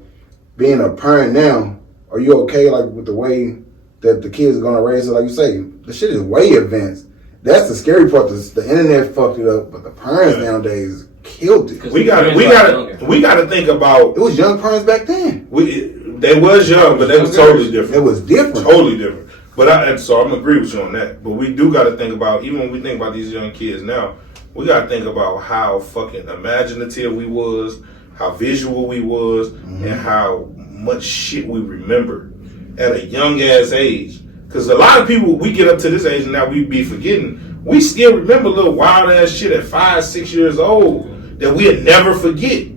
being a parent now, are you okay, like, with the way that the kids are gonna raise it? Like you say, the shit is way advanced. That's the scary part. The internet fucked it up, but the parents nowadays killed it. We gotta think about. It was young parents back then. They was young, but they was totally different. It was different, totally different. But so I'm agree with you on that. But we do gotta think about, even when we think about these young kids now, we gotta think about how fucking imaginative we was, how visual we was, and how much shit we remembered at a young ass age. Because a lot of people, we get up to this age and now we be forgetting. We still remember little wild ass shit at 5, 6 years old that we'll never forget.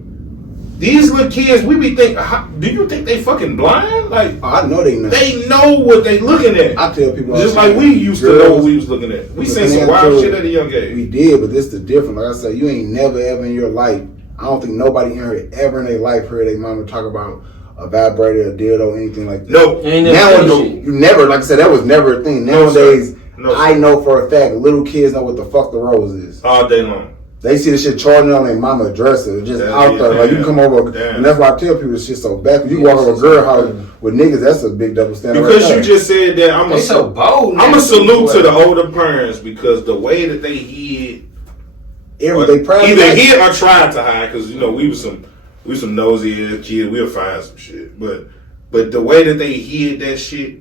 These little kids, we be thinking, do you think they fucking blind? Like, I know they know. They know what they looking at. I tell people just like we used to know what we was looking at. We seen some wild shit at a young age. We did, but this the difference. Like I said, you ain't never ever in your life. I don't think nobody in here ever in their life heard their mama talk about a vibrator, a dildo, anything like that. No. You never, like I said, that was never a thing. Nowadays, I know for a fact, little kids know what the fuck the rose is. All day long. They see the shit charging on their mama dresser, just out there. Like, you can come over, and that's why I tell people this shit so bad. Cause you walk over a girl house with niggas, that's a big double standard. Because you just said that, I'm a salute to the older parents, because the way that they hid, either hid or tried to hide, because you know we was some nosy ass kids. We'll find some shit, but the way that they hid that shit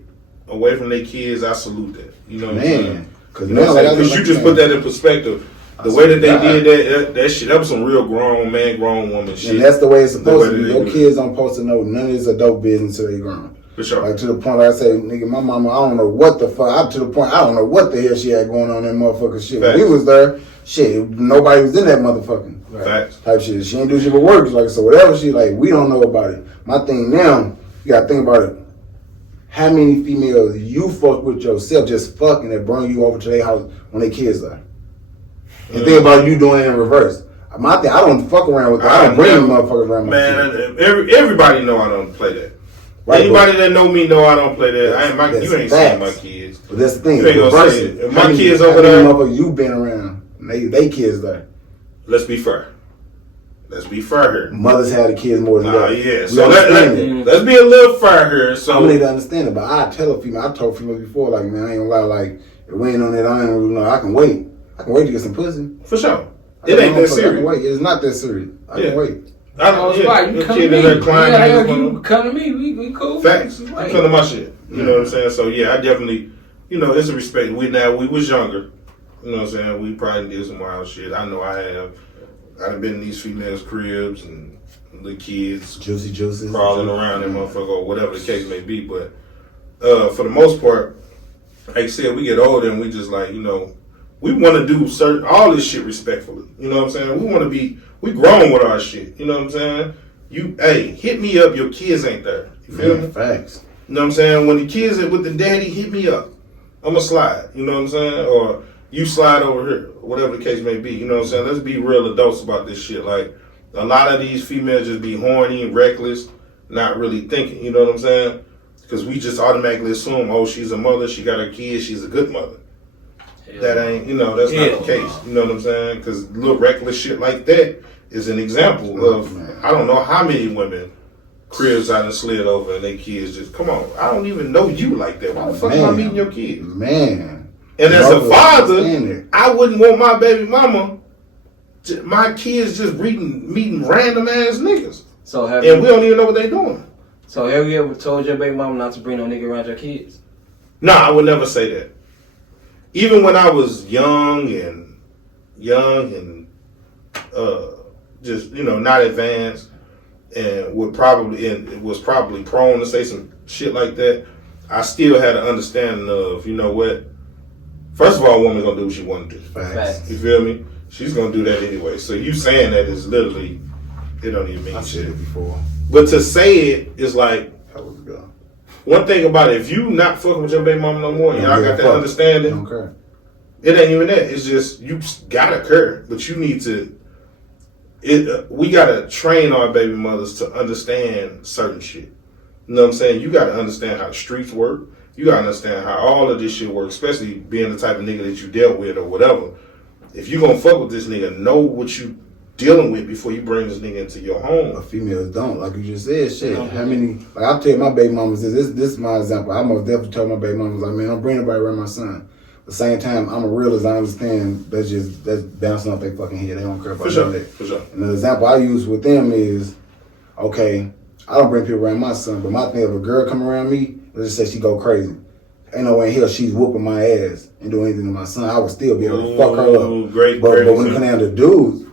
away from their kids, I salute that. You know what I'm saying? Because you just put that in perspective. The way that they did that shit, that was some real grown woman shit. And that's the way it's supposed to be. Your kids don't supposed to know none of this adult business until they grown. For sure. Like, to the point, like I say, nigga, my mama, I don't know what the fuck. To the point, I don't know what the hell she had going on in that motherfucking shit. When we was there, shit, nobody was in that motherfucking type shit. She ain't do shit but work. Like, so whatever she, like, we don't know about it. My thing now, you gotta think about it. How many females you fuck with yourself just fucking that bring you over to their house when their kids are? And think about you doing it in reverse. My thing, I don't fuck around with that. I don't bring motherfuckers around. Man, everybody know I don't play that. Right, anybody that know me know I don't play that. You ain't seen my kids. But that's the thing. You ain't gonna say it. If my kids over there, motherfuckers you been around, they kids there. Let's be fair. Let's be fair here. Mothers had the kids more than that. Yeah. So let's be a little fair here. So I need to understand it, but I tell a female, I told females before, like, man, I ain't gonna lie, like, if we ain't on that, I can wait. I can wait to get some pussy. For sure. It ain't that serious. I can wait. It's not that serious. I can wait. I don't You come to me. You come to me. We cool. Facts. You come to my shit. You know what I'm saying? So yeah, I definitely, it's a respect. We was younger. You know what I'm saying? We probably did some wild shit. I know I have. I've been in these females' cribs and the kids juices crawling around that motherfucker or whatever the case may be. But for the most part, like I said, we get older and we just like, we want to do all this shit respectfully. You know what I'm saying? We grown with our shit. You know what I'm saying? Hit me up. Your kids ain't there. You feel me? Facts. You know what I'm saying? When the kids are with the daddy, hit me up. I'm going to slide. You know what I'm saying? Or you slide over here. Whatever the case may be. You know what I'm saying? Let's be real adults about this shit. Like, a lot of these females just be horny, reckless, not really thinking. You know what I'm saying? Because we just automatically assume, oh, she's a mother, she got her kids, she's a good mother. That ain't, that's not the case. You know what I'm saying? Because little reckless shit like that is an example of, I don't know how many women cribs I done slid over and they kids just, come on, I don't even know you like that. Why the fuck am I meeting your kids? Man. And as a father, I wouldn't want my baby mama, my kids just meeting random ass niggas. And we don't even know what they doing. So have you ever told your baby mama not to bring no nigga around your kids? No, I would never say that. Even when I was young and just not advanced and was probably prone to say some shit like that, I still had an understanding of, what? First of all, a woman's gonna do what she wanna do. Facts. You feel me? She's gonna do that anyway. So you saying that is literally, it don't even mean I shit. said it before. But to say it is like, How was it going? one thing about it, if you not fucking with your baby mama no more, y'all got that understanding. Okay. It ain't even that. It's just you gotta care, but you need to. We gotta train our baby mothers to understand certain shit. You know what I'm saying? You gotta understand how the streets work. You gotta understand how all of this shit works, especially being the type of nigga that you dealt with or whatever. If you gonna fuck with this nigga, know what you dealing with before you bring this nigga into your home. But females don't, like you just said, shit. How many, like I tell my baby mamas, this is my example. I most definitely tell my baby mamas, like, man, don't bring nobody around my son. At the same time, I'm a realist, I understand that's bouncing off their fucking head. They don't care about that. For sure. And the example I use with them is, okay, I don't bring people around my son, but my thing, if a girl come around me, let's just say she go crazy. Ain't no way in hell she's whooping my ass and doing anything to my son. I would still be able to fuck her up. Great, but when it comes down to dudes,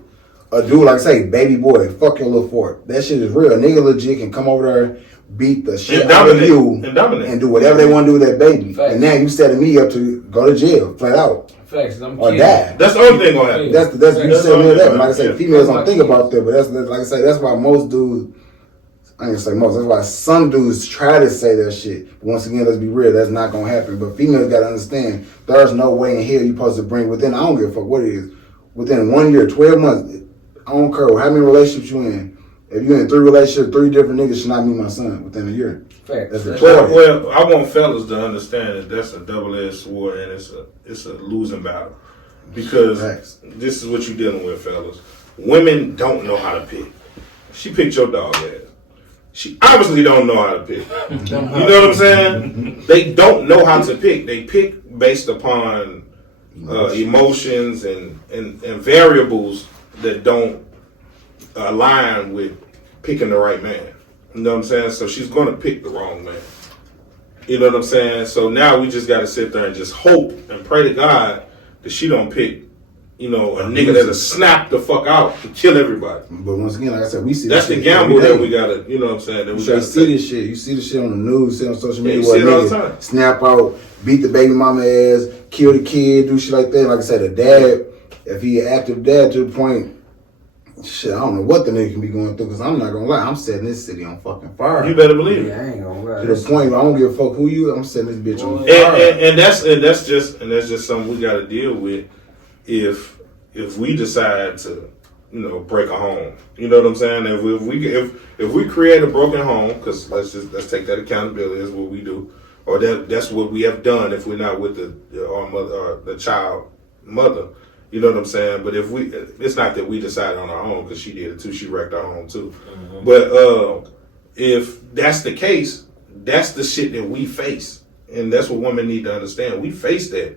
a dude, like say, baby boy, fuck your little fort. That shit is real. A nigga legit can come over there, beat the shit out of you, and do whatever they want to do with that baby. Facts. And now you setting me up to go to jail, flat out. Facts. Or die. That's the only thing gonna happen. That's you setting me up. Like I said, females don't think about that, but that's like I say, that's why most dudes, I ain't gonna say most, that's why some dudes try to say that shit. But once again, let's be real, that's not gonna happen. But females gotta understand, there's no way in hell you're supposed to bring within, I don't give a fuck what it is, within 1 year, 12 months, I don't care how many relationships you in. If you're in 3 relationships, 3 different niggas should not meet my son within a year. Facts. That's Well, I want fellas to understand that that's a double-edged sword and it's a losing battle. Because this is what you're dealing with, fellas. Women don't know how to pick. She picked your dog ass. She obviously don't know how to pick. You know what I'm saying? They don't know how to pick. They pick based upon emotions and variables that don't align with picking the right man. You know what I'm saying? So she's going to pick the wrong man. You know what I'm saying? So now we just got to sit there and just hope and pray to God that she don't pick, a nigga that'll snap the fuck out and kill everybody. But once again, like I said, we see that's the gamble that we got to, you know what I'm saying? That we gotta see this shit. You see this shit on the news, see it on social media. You see it all the time. Snap out, beat the baby mama ass, kill the kid, do shit like that. Like I said, the dad, if he an active dad to the point, shit, I don't know what the nigga can be going through, because I'm not gonna lie, I'm setting this city on fucking fire. You better believe it. Yeah, I ain't gonna lie. To the point where I don't give a fuck who you, I'm setting this bitch on fire. And that's just something we got to deal with if we decide to, break a home. You know what I'm saying? If we create a broken home, because let's take that accountability. That's what we do, or that's what we have done if we're not with our mother or the child mother. You know what I'm saying? But it's not that we decided on our own, because she did it too. She wrecked our home too. Mm-hmm. But if that's the case, that's the shit that we face, and that's what women need to understand. We face that.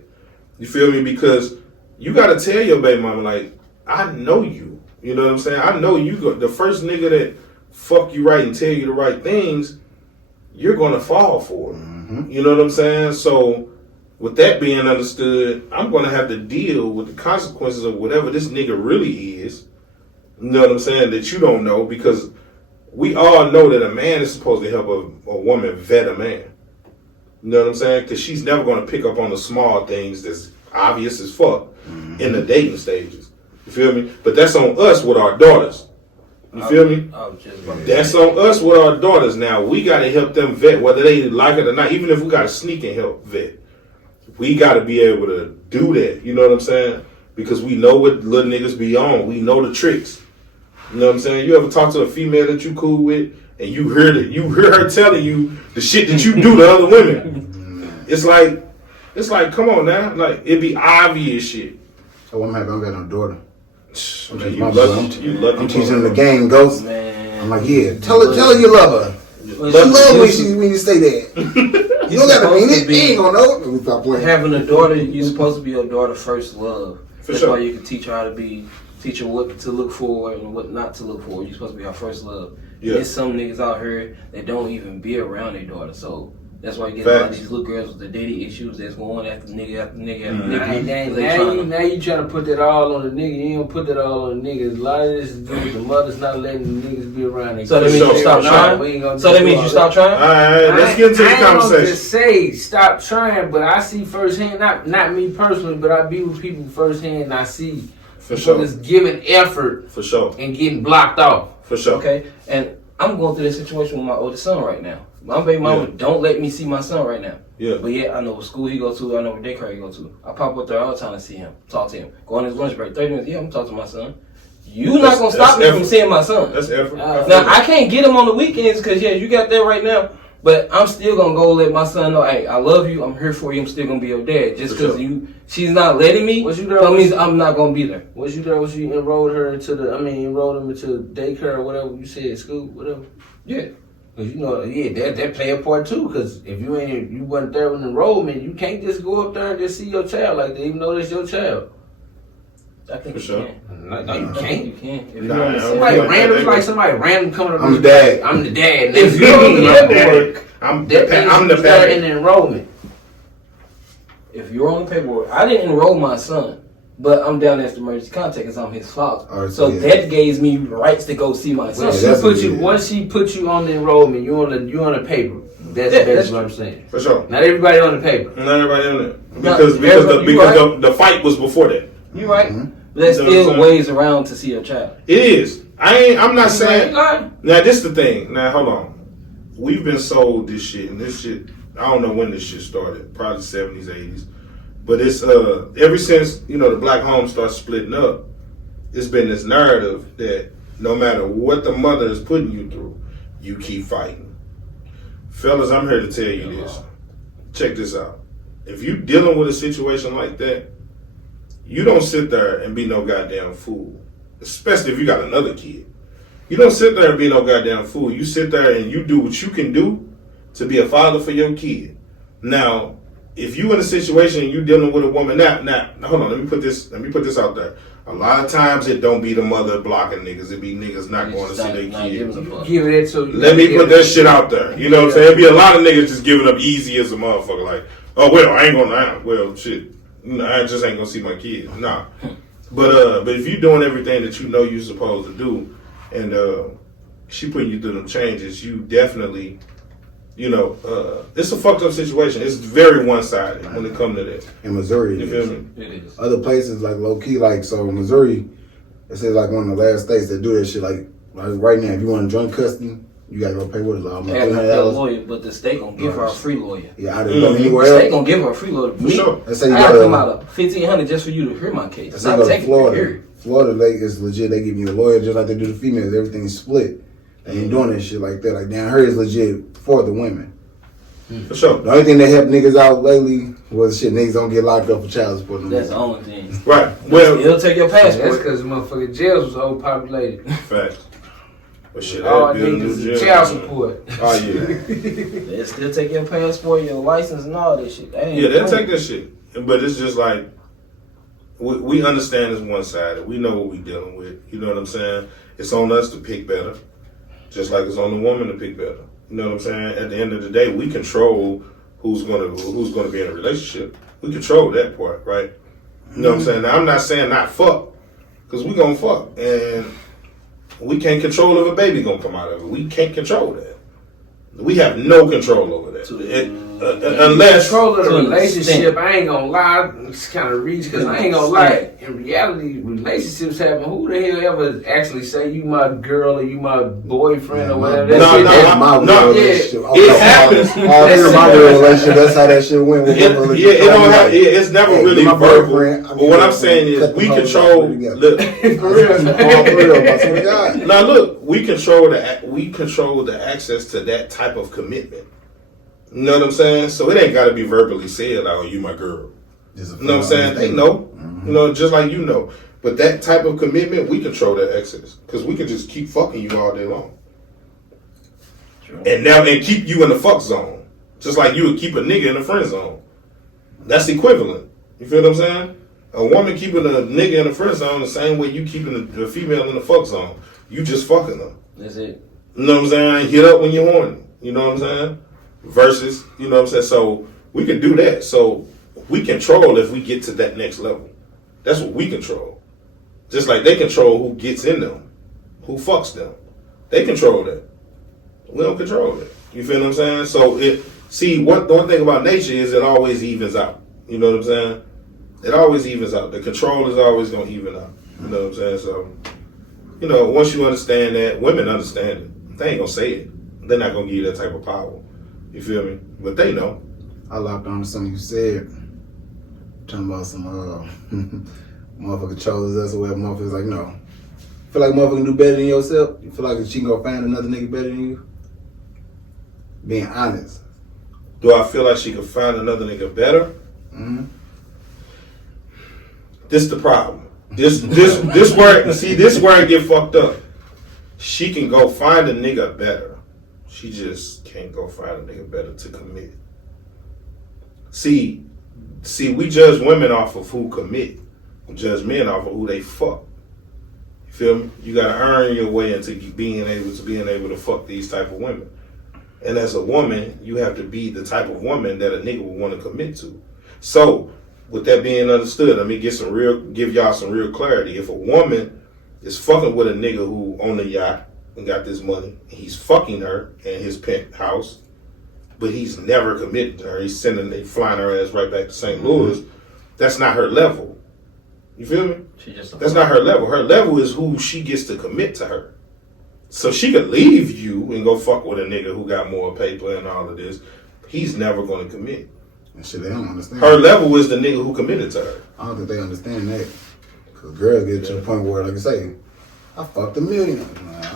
You feel me? Because you got to tell your baby mama, like, I know you. You know what I'm saying? I know you go. The first nigga that fuck you right and tell you the right things, you're gonna fall for it. Mm-hmm. You know what I'm saying? So, with that being understood, I'm gonna have to deal with the consequences of whatever this nigga really is. You know what I'm saying? That you don't know, because we all know that a man is supposed to help a woman vet a man. You know what I'm saying? Because she's never gonna pick up on the small things that's obvious as fuck in the dating stages. You feel me? But that's on us with our daughters. You feel me? That's on us with our daughters. Now, we got to help them vet, whether they like it or not. Even if we got to sneak and help vet, we got to be able to do that. You know what I'm saying? Because we know what little niggas be on. We know the tricks. You know what I'm saying? You ever talk to a female that you cool with, and you hear her telling you the shit that you do to other women? It's like, come on now. Like, it be obvious shit. So I'm happy I got no daughter. Man, you lucky. I'm teaching them the game, Ghost. Man. I'm like, yeah, tell her you love her. You love when you say that. You don't gotta mean it. They ain't gonna know. Let me stop playing. Having a daughter, you're supposed to be your daughter's first love. That's sure. why you can teach her how to be, teach her what to look for and what not to look for. You're supposed to be her first love. Yeah. There's some niggas out here that don't even be around their daughter. So that's why you get a lot of these little girls with the daddy issues that's going after nigga after nigga after nigga. Now you trying to put that all on the nigga. You don't put that all on the niggas. A lot of this is due to the mothers not letting the niggas be around their So that means you stop trying? So that means you stop trying? Alright, let's get into the I ain't conversation. gonna just say stop trying, but I see firsthand, not me personally, but I be with people firsthand and I see For sure. that's giving effort For sure. and getting blocked off. For sure. Okay, and I'm going through this situation with my oldest son right now. My baby mama don't let me see my son right now. Yeah. But yeah, I know what school he go to. I know what daycare he go to. I pop up there all the time to see him, talk to him. Go on his lunch break, 30 minutes. Yeah, I'm talking to my son. You not gonna stop me from seeing my son. That's effort. Now I can't get him on the weekends because you got that right now. But I'm still gonna go let my son know, hey, I love you. I'm here for you. I'm still gonna be your dad. Just because she's not letting me, that means I'm not gonna be there. Was you there? Was you enrolled him into daycare or whatever you said, school, whatever? Yeah. Cause you know, that play a part too. Cause if you wasn't there with enrollment, you can't just go up there and just see your child like that, even though that's your child. I think For you sure. can. No, you can't. You can. If Nah, you're on the Somebody same- random, like somebody random coming up. I'm the dad. I'm the dad. If you're on the paperwork, I'm that means the you start parent. in the enrollment. if you're on the paperwork, I didn't enroll my son, but I'm down as the emergency contact because I'm his father. Right, so yeah. that gives me rights to go see my son. Once she put you on the enrollment, you on the paper. That's what I'm saying. For sure. Not everybody on the paper. Not everybody on there. Not Because everybody- the fight was before that. You right? Mm-hmm. But there's You know what I'm still saying? ways around to see your child. It is. I'm not saying. Lying. Now this the thing. Now hold on. We've been sold this shit, and this shit. I don't know when this shit started. Probably 70s, 80s. But it's ever since the black homes start splitting up, it's been this narrative that no matter what the mother is putting you through, you keep fighting. Fellas, I'm here to tell you this. Check this out. If you dealing with a situation like that, you don't sit there and be no goddamn fool. Especially if you got another kid. You don't sit there and be no goddamn fool. You sit there and you do what you can do to be a father for your kid. Now, if you in a situation and you dealing with a woman, now, hold on, let me put this out there. A lot of times it don't be the mother blocking niggas. It be niggas not going to see their kids. Give it to you. Let me put that shit out there. You know what I'm saying? It be a lot of niggas just giving up easy as a motherfucker. Like, oh well, I ain't gonna. Well, shit, I just ain't gonna see my kids. Nah. But if you doing everything that you know you're supposed to do, and she putting you through them changes, you definitely, it's a fucked up situation. It's very one-sided when it comes to that. In Missouri, You feel me? It is. other places like low key, like so Missouri, it says like one of the last states that do that shit. Like right now, if you want joint custody, you gotta go pay what is it? I have to pay a lawyer, but the state gonna give her a free lawyer. Yeah, I didn't go anywhere The state else. gonna give her a free lawyer. Me, sure. Let's say you I gotta go come to, out of $1,500 just for you to hear my case. let's say you Not go to taking it Florida. here. Florida, they is legit. They give you a lawyer just like they do the females. Everything's split. They ain't doing that shit like that. Like down here is legit for the women. For sure. The only thing that helped niggas out lately was shit niggas don't get locked up for child support. No That's the more. only thing. Right. Well, He'll take your That's passport. because motherfucking jails was overpopulated. facts. But shit, All I build a new niggas jail. is child support. Oh yeah. They'll still take your passport, your license, and all that shit. Yeah, they'll take that shit. But it's just like, we understand it's one-sided. We know what we're dealing with. You know what I'm saying? It's on us to pick better, just like it's on the woman to pick better. You know what I'm saying? At the end of the day, we control who's gonna be in a relationship. We control that part, right? You know what I'm saying? Now, I'm not saying not fuck, because we gonna fuck, and we can't control if a baby gonna come out of it. We can't control that. We have no control over that. Unless control of the relationship, I ain't gonna lie, it's kind of reach, because I ain't gonna lie. In reality, relationships happen. Who the hell ever actually say you my girl or you my boyfriend or whatever? That's my real relationship. It happens. All through my real relationship, that's how that shit went. It's never really verbal. But what I'm saying is, we control. Look, now look, we control the access to that type of commitment. You know what I'm saying? So it ain't got to be verbally said, "Oh, you my girl." You know what I'm saying? They know. You know, just like you know. But that type of commitment, we control that access because we can just keep fucking you all day long, and keep you in the fuck zone, just like you would keep a nigga in the friend zone. That's equivalent. You feel what I'm saying? A woman keeping a nigga in the friend zone the same way you keeping the female in the fuck zone. You just fucking them. That's it. You know what I'm saying? Hit up when you're horny. You know what I'm saying? Versus, you know what I'm saying? So we can do that. So we control if we get to that next level. That's what we control. Just like they control who gets in them, who fucks them. They control that. We don't control that. You feel what I'm saying? So the one thing about nature is it always evens out. You know what I'm saying? It always evens out. The control is always going to even out. You know what I'm saying? So, you know, once you understand that, women understand it. They ain't going to say it. They're not going to give you that type of power. You feel me? But they know. I locked on to something you said. Talking about some motherfucker chose us or whatever. Motherfuckers like, no. Feel like motherfucker can do better than yourself? You feel like she can go find another nigga better than you? Being honest. Do I feel like she could find another nigga better? Mm-hmm. This the problem. This where it get fucked up. She can go find a nigga better. She just can't go find a nigga better to commit. See, we judge women off of who commit. We judge men off of who they fuck. You feel me? You gotta earn your way into being able to fuck these type of women. And as a woman, you have to be the type of woman that a nigga would want to commit to. So, with that being understood, let me give y'all some real clarity. If a woman is fucking with a nigga who on the yacht and got this money, he's fucking her in his penthouse, but he's never committed to her. He's flying her ass right back to St. Louis. That's not her level. You feel me? That's not her level. Her level is who she gets to commit to her. So she could leave you and go fuck with a nigga who got more paper and all of this. He's never going to commit. And shit, they don't understand. Her level is the nigga who committed to her. I don't think they understand that. Because girls get to the point where, like I say, I fucked $1 million.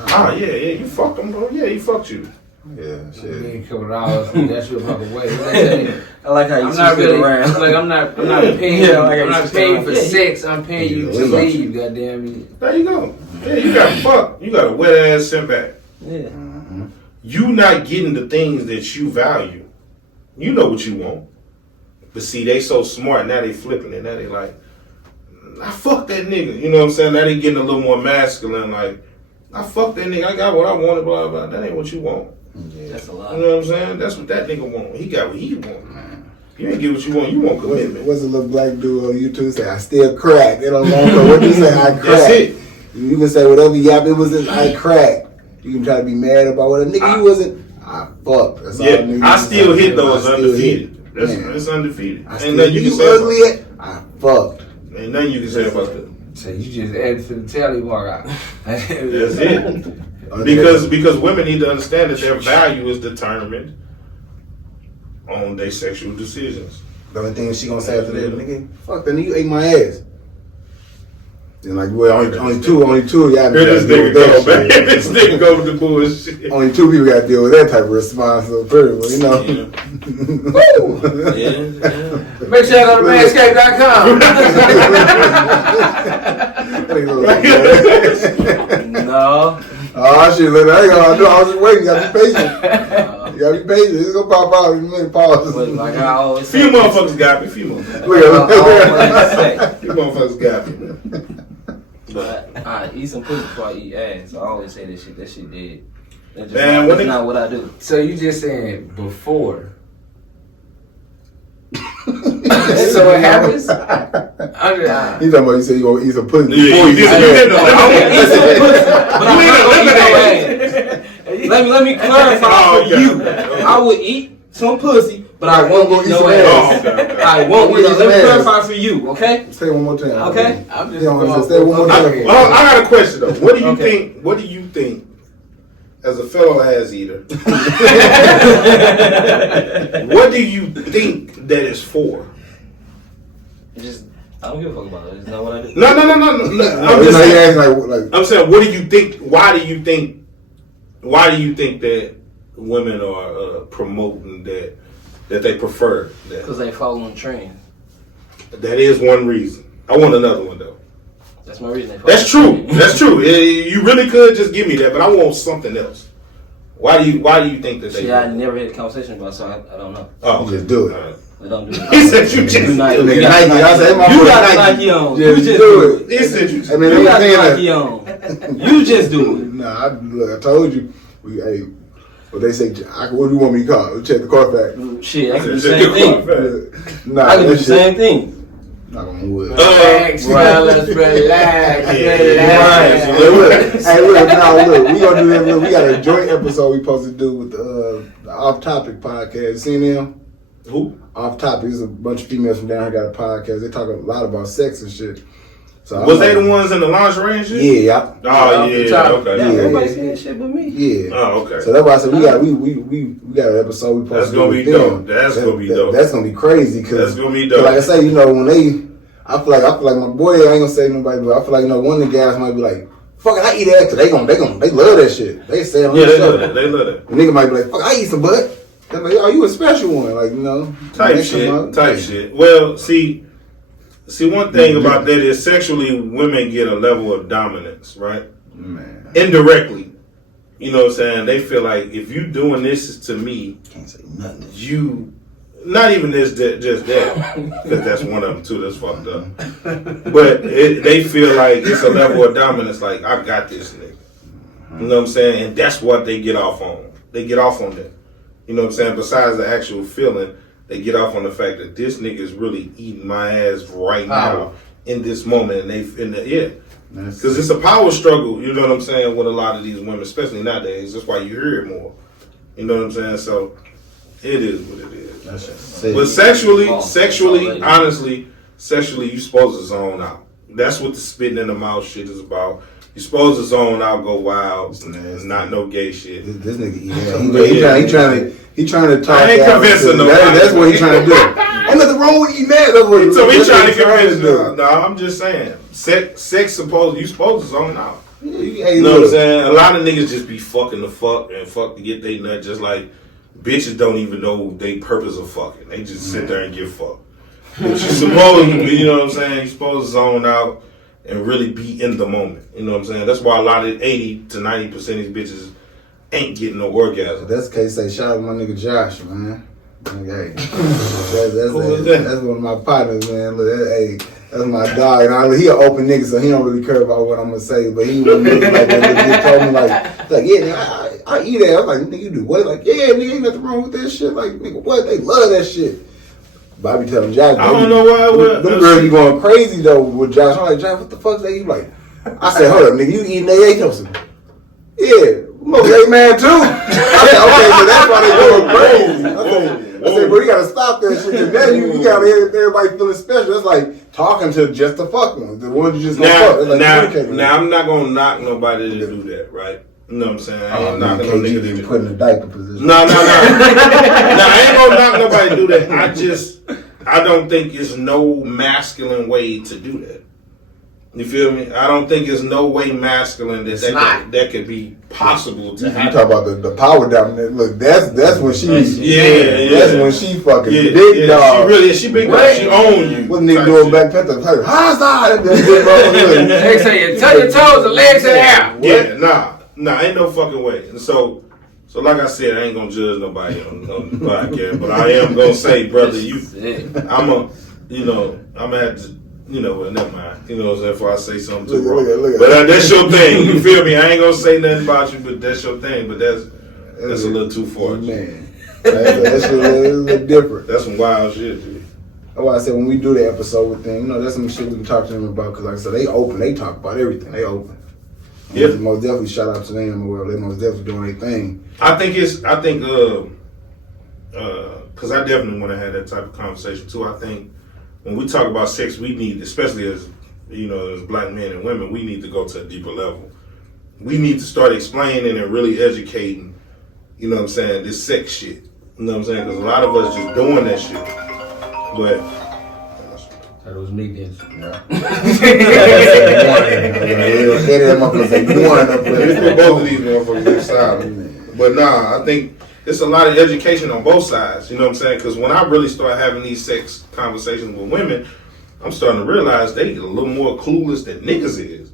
Yeah, you fucked him, bro. Yeah, he fucked you. Yeah, shit. $1 million, that's your fucking way. I like how you I'm not really around. Like I'm not paying. I'm not paying for sex. I'm paying you to leave. Goddamn it. There you go. Yeah, you got fucked. You got a wet ass sent back. Yeah. Mm-hmm. You not getting the things that you value. You know what you want. But see, they so smart. Now they flipping it. Now they like, I fucked that nigga. You know what I'm saying? Now they getting a little more masculine. Like, I fucked that nigga. I got what I wanted, blah, blah. That ain't what you want. Yeah. That's a lot. You know what I'm saying? That's what that nigga want. He got what he want. You ain't get what you want. You want commitment. What's a little black dude on YouTube say? I still crack. They don't know what you say. I crack. That's it. You can say whatever yap it was. I crack. You can try to be mad about what a nigga you wasn't. I fucked. That's all I still hit those undefeated. That's It's undefeated. Ain't nothing you can say ugly at. I fucked. Ain't nothing you can say about that. So you just added to the tally walk out. That's it. Because women need to understand that their value is determined on their sexual decisions. The only thing she gonna say after that, nigga, fuck that nigga, you ate my ass. And like, well, only two y'all Here this nigga go, man. This nigga go with the bullshit. Only 2 people got to deal with that type of response. So pretty well, you know. Yeah. Make sure you go to manscape.com. No. Oh shit, look, I ain't gonna do. I was just waiting. Got to be patient. You gotta be patient. It's gonna pop out in a minute. Pause. But like I always Few say, motherfuckers got me. Few motherfuckers got me. But I eat some pussy before I eat ass. I always say that shit. That shit dead. That's just Man, that's not what I do. So you just saying before. So it happens. He talking about you say you gonna eat some pussy. Yeah, you did I will eat some pussy, but I'm not gonna eat no ass. Let me clarify for you. I will eat some pussy, but I won't eat no ass. Okay. I won't eat. Let me clarify for you, okay? Say one more time. Okay. I'm just Say one more I time. got a question though. What do you Okay. think? What do you think, as a fellow ass eater? What do you think that is for? Just I don't give a fuck about it. It's not what I do. No. I'm He's just saying. like, I'm saying. What do you think? Why do you think? Why do you think that women are promoting that they prefer that? Because they following trends. That is one reason. I want another one though. That's my reason. That's true. That's true. You really could just give me that, but I want something else. Why do you think that they? See, I never had a conversation about it, so I don't know. Oh, You just do it. All right. I don't do it. He said you just Do not- do you it. got Nike, the I said, my You boy got the Nike. Nike on. Just You just do do it. it. He said you. I mean, You they got the saying Nike on. You just do it. Nah, look, I told you. What they say, what do you want me to call? Check the Carfax. Shit, I can do the Check same your thing. Carfax. Nah, I can do that the shit. same thing. Knock on wood. Relax, fellas, relax, relax. Hey, look, now look, we gonna do that. Look, we got a joint episode we supposed to do with the Off Topic podcast. You seen them? Who? Off Topic. There's a bunch of females from down here got a podcast. They talk a lot about sex and shit. So Was they the ones in the lingerie and shit? Yeah, Oh yeah. Okay. Damn, Yeah. everybody seen that shit but me. yeah. Oh okay. So that's why I said we got an episode we supposed That's to do gonna with be them. dope. That's gonna be dope. That's gonna be crazy because That's gonna be dope. like I say, you know, when I feel like my boy. I ain't gonna say nobody, but I feel like one of the guys might be like, "Fuck it, I eat that," cause they love that shit. They say on Yeah, the they show. love that. They love that. The nigga might be like, "Fuck, I eat some butt." They're like, "Oh, you a special one," like Type shit. Well, see, one thing about that is sexually, women get a level of dominance, right? Man, Indirectly. You know what I'm saying? They feel like if you doing this to me, can't say nothing. you, not even just that, because that's one of them too. That's fucked up. But they feel like it's a level of dominance. Like I got this nigga. You know what I'm saying? And that's what they get off on. They get off on that. You know what I'm saying? Besides the actual feeling, they get off on the fact that this nigga is really eating my ass right now in this moment, and because it's a power struggle. You know what I'm saying? With a lot of these women, especially nowadays, that's why you hear it more. You know what I'm saying? So it is what it is. That's just But sexually, honestly, sexually, you supposed to zone out. That's what the spitting in the mouth shit is about. You supposed to zone out, go wild. It's not no gay shit. This nigga eat that. He trying to talk. I ain't convincing nobody. That's what he trying to do. Ain't nothing wrong with eating that. That's what So we trying to that's what convince do. them. No, I'm just saying. Sex you supposed to zone out. Hey, You know what I'm look. saying? A lot of niggas just be fucking the fuck and fuck to get they nut, just like bitches don't even know they purpose of fucking. They just sit there and get fucked. But you supposed to, you know what I'm saying? You supposed to zone out and really be in the moment. You know what I'm saying? That's why a lot of 80 to 90% of these bitches ain't getting no orgasm. If that's the case, say shout out to my nigga Josh, man. Hey, is that? that's one of my partners, man. Look, that's my dog, and he an open nigga, so he don't really care about what I'm gonna say. But he was like, he told me like yeah, nigga, I eat that. I was like, nigga, you do what? Like, yeah, nigga, ain't nothing wrong with that shit. Like, nigga, what? They love that shit. But I be telling Josh, I don't know why. them girls be going crazy though with Josh. I'm like, Josh, what the fuck's that? You like? I said, hold up, nigga, you eating AA toast? Yeah. Most gay man too. I said, okay, so that's why they going crazy. I said, bro, you gotta stop that shit. Cause then you got everybody feeling special. That's like talking to just the fuck ones, the ones you just gonna fuck. It's like communicating. Now I'm not gonna knock nobody to do that, right? You know what I'm saying? I ain't knocking no nigga to do put in the diaper position. No. No, I ain't gonna knock nobody to do that. I don't think it's no masculine way to do that. You feel me? I don't think there's no way masculine that could be possible to You happen. talk about the power dominant. Look, that's when she that's when she fucking big dog. She big dog. She own you. What nigga doing Black Panther? How's They say you touch your toes, the legs in the air. Yeah, nah, ain't no fucking way. And so So like I said, I ain't gonna judge nobody on the podcast, but I am gonna say, brother, I'm gonna have to, well, never mind. You know what I'm saying? Before I say something too wrong. But that's your thing. You feel me? I ain't gonna say nothing about you, but that's your thing. But that's a little too far. Man, that shit is a little different. That's some wild shit, dude. That's why I said when we do the episode with them, that's some shit we can talk to them about. Because like I said, they open. They talk about everything. They open. Yeah. Most definitely shout out to them. Well, they most definitely doing their thing. Because I definitely want to have that type of conversation too. I think when we talk about sex, we need, especially as as black men and women, we need to go to a deeper level. We need to start explaining and really educating. You know what I'm saying? This sex shit. You know what I'm saying? Because a lot of us just doing that shit. But that was me then. Let's put both of these motherfuckers inside. But nah, I think it's a lot of education on both sides. You know what I'm saying? Because when I really start having these sex conversations with women, I'm starting to realize they a little more clueless than niggas is,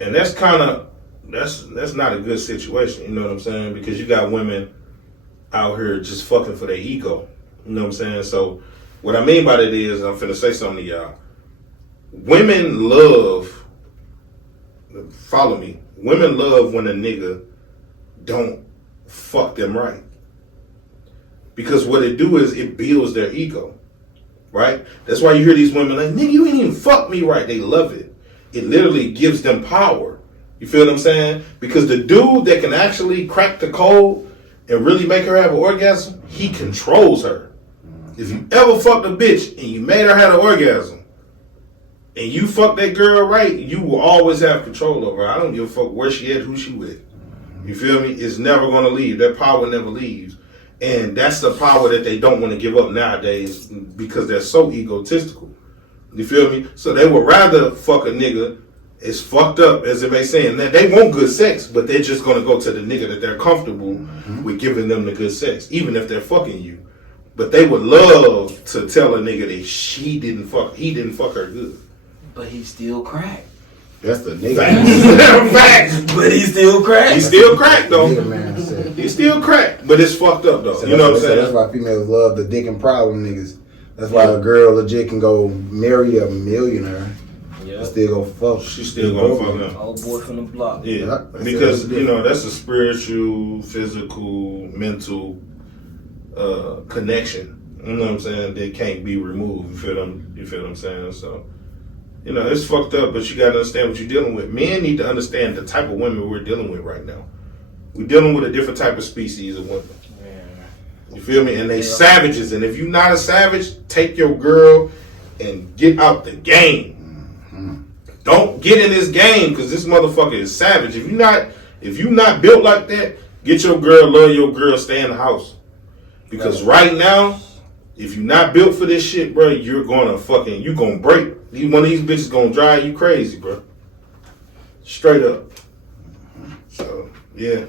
and that's not a good situation. You know what I'm saying? Because you got women out here just fucking for their ego. You know what I'm saying? So what I mean by that is, I'm finna say something to y'all. Women love, follow me, women love when a nigga don't fuck them right. Because what it do is it builds their ego, right? That's why you hear these women like, nigga, you ain't even fuck me right. They love it. It literally gives them power. You feel what I'm saying? Because the dude that can actually crack the code and really make her have an orgasm, he controls her. If you ever fucked a bitch and you made her have an orgasm, and you fuck that girl right, you will always have control over her. I don't give a fuck where she at, who she with. You feel me? It's never going to leave. That power never leaves. And that's the power that they don't want to give up nowadays because they're so egotistical. You feel me? So they would rather fuck a nigga as fucked up as it may seem. Now, they want good sex, but they're just going to go to the nigga that they're comfortable with giving them the good sex, even if they're fucking you. But they would love to tell a nigga that he didn't fuck her good. But he still cracked. That's the nigga. Facts. But he still cracked. He still cracked though. Nigga, He still cracked, but it's fucked up though. So you know what I'm saying? That's why females love the dick and problem niggas. That's why a girl legit can go marry a millionaire. Yeah. Still go fuck. She still gonna fuck him. Old boy from the block. Yeah, because that's a spiritual, physical, mental connection. You know what I'm saying? That can't be removed. You feel what I'm saying? So, it's fucked up, but you gotta understand what you're dealing with. Men need to understand the type of women we're dealing with right now. We're dealing with a different type of species of women. Yeah. You feel me? And they savages. And if you're not a savage, take your girl and get out the game. Don't get in this game because this motherfucker is savage. If you're not built like that, get your girl, love your girl, stay in the house. Because right now, if you're not built for this shit, bro, you're gonna break. One of these bitches gonna drive you crazy, bro. Straight up. So, yeah.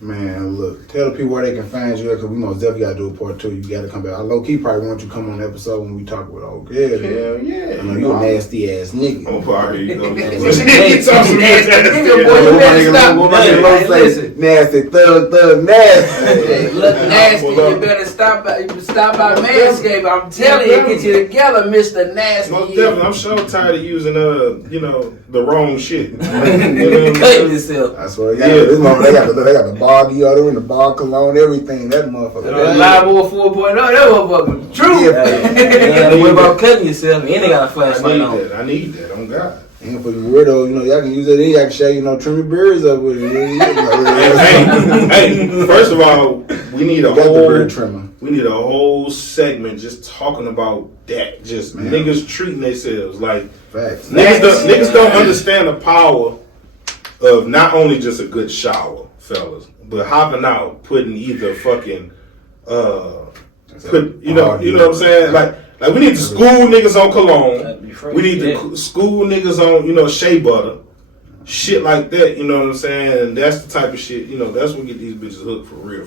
Man, look, tell the people where they can find you, because we most definitely got to do a part 2. You got to come back. I low-key probably want you to come on the episode when we talk with old girl. Hell yeah. I know you a nasty-ass nigga. I'm gonna put here you go. Nasty, thug, nasty. Look nasty, you better stop by Manscaped. I'm telling you, get you together, Mr. Nasty. Most definitely, I'm so tired of using the wrong shit. Cut yourself. I swear to God, this motherfucker, they got the bar deodorant, the bar cologne, everything. That motherfucker. Live Boy 4.0, that motherfucker true. Yeah, what about cutting yourself? And they got a flashlight on. I need that. On God. And for you weirdo, y'all can use it. Y'all can shave, trim your beards up with it. Hey, first of all, we need a beard trimmer. We need a whole segment just talking about that. Just niggas treating themselves like facts. Niggas don't understand the power of not only just a good shower, fellas, but hopping out, putting either fucking you know what I'm saying? Like we need to school niggas on cologne. We need to school niggas on, shea butter. shit like that, you know what I'm saying? And that's the type of shit, you know, that's what get these bitches hooked for real.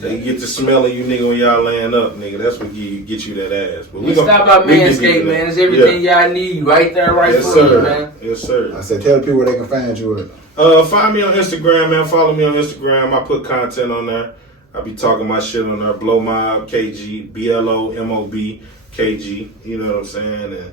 They get the smell of you nigga when y'all laying up, nigga. That's what get you that ass. But we stop by Manscaped, man. It's everything y'all need right there, right yes, for sir. you, man. Yes, sir. I said, tell the people where they can find you at. Find me on Instagram, man. Follow me on Instagram. I put content on there. I be talking my shit on there. Blow Mob KG, BLOMOB KG. You know what I'm saying? And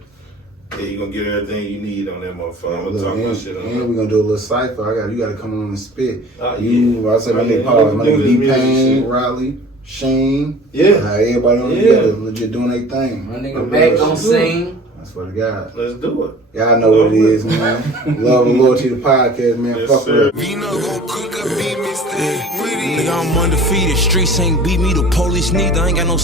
yeah, you gonna get everything you need on that motherfucker. I'm gonna talk my shit on and there. we're gonna do a little cipher. You gotta come on and spit. I say my Yeah, nigga Paul, my do nigga this music D-Pain, shit. Riley, Shane. Yeah. Everybody on together, legit doing their thing. My nigga Mac gon' sing. I swear to God. Let's do it. Y'all know what it is, man. Love and loyalty to the podcast, man. Yes, Fuck sir. with it. Vino gon' cook up, beat me, stay with it. Nigga, I'm undefeated. Streets ain't beat me. The police neither. I ain't got no.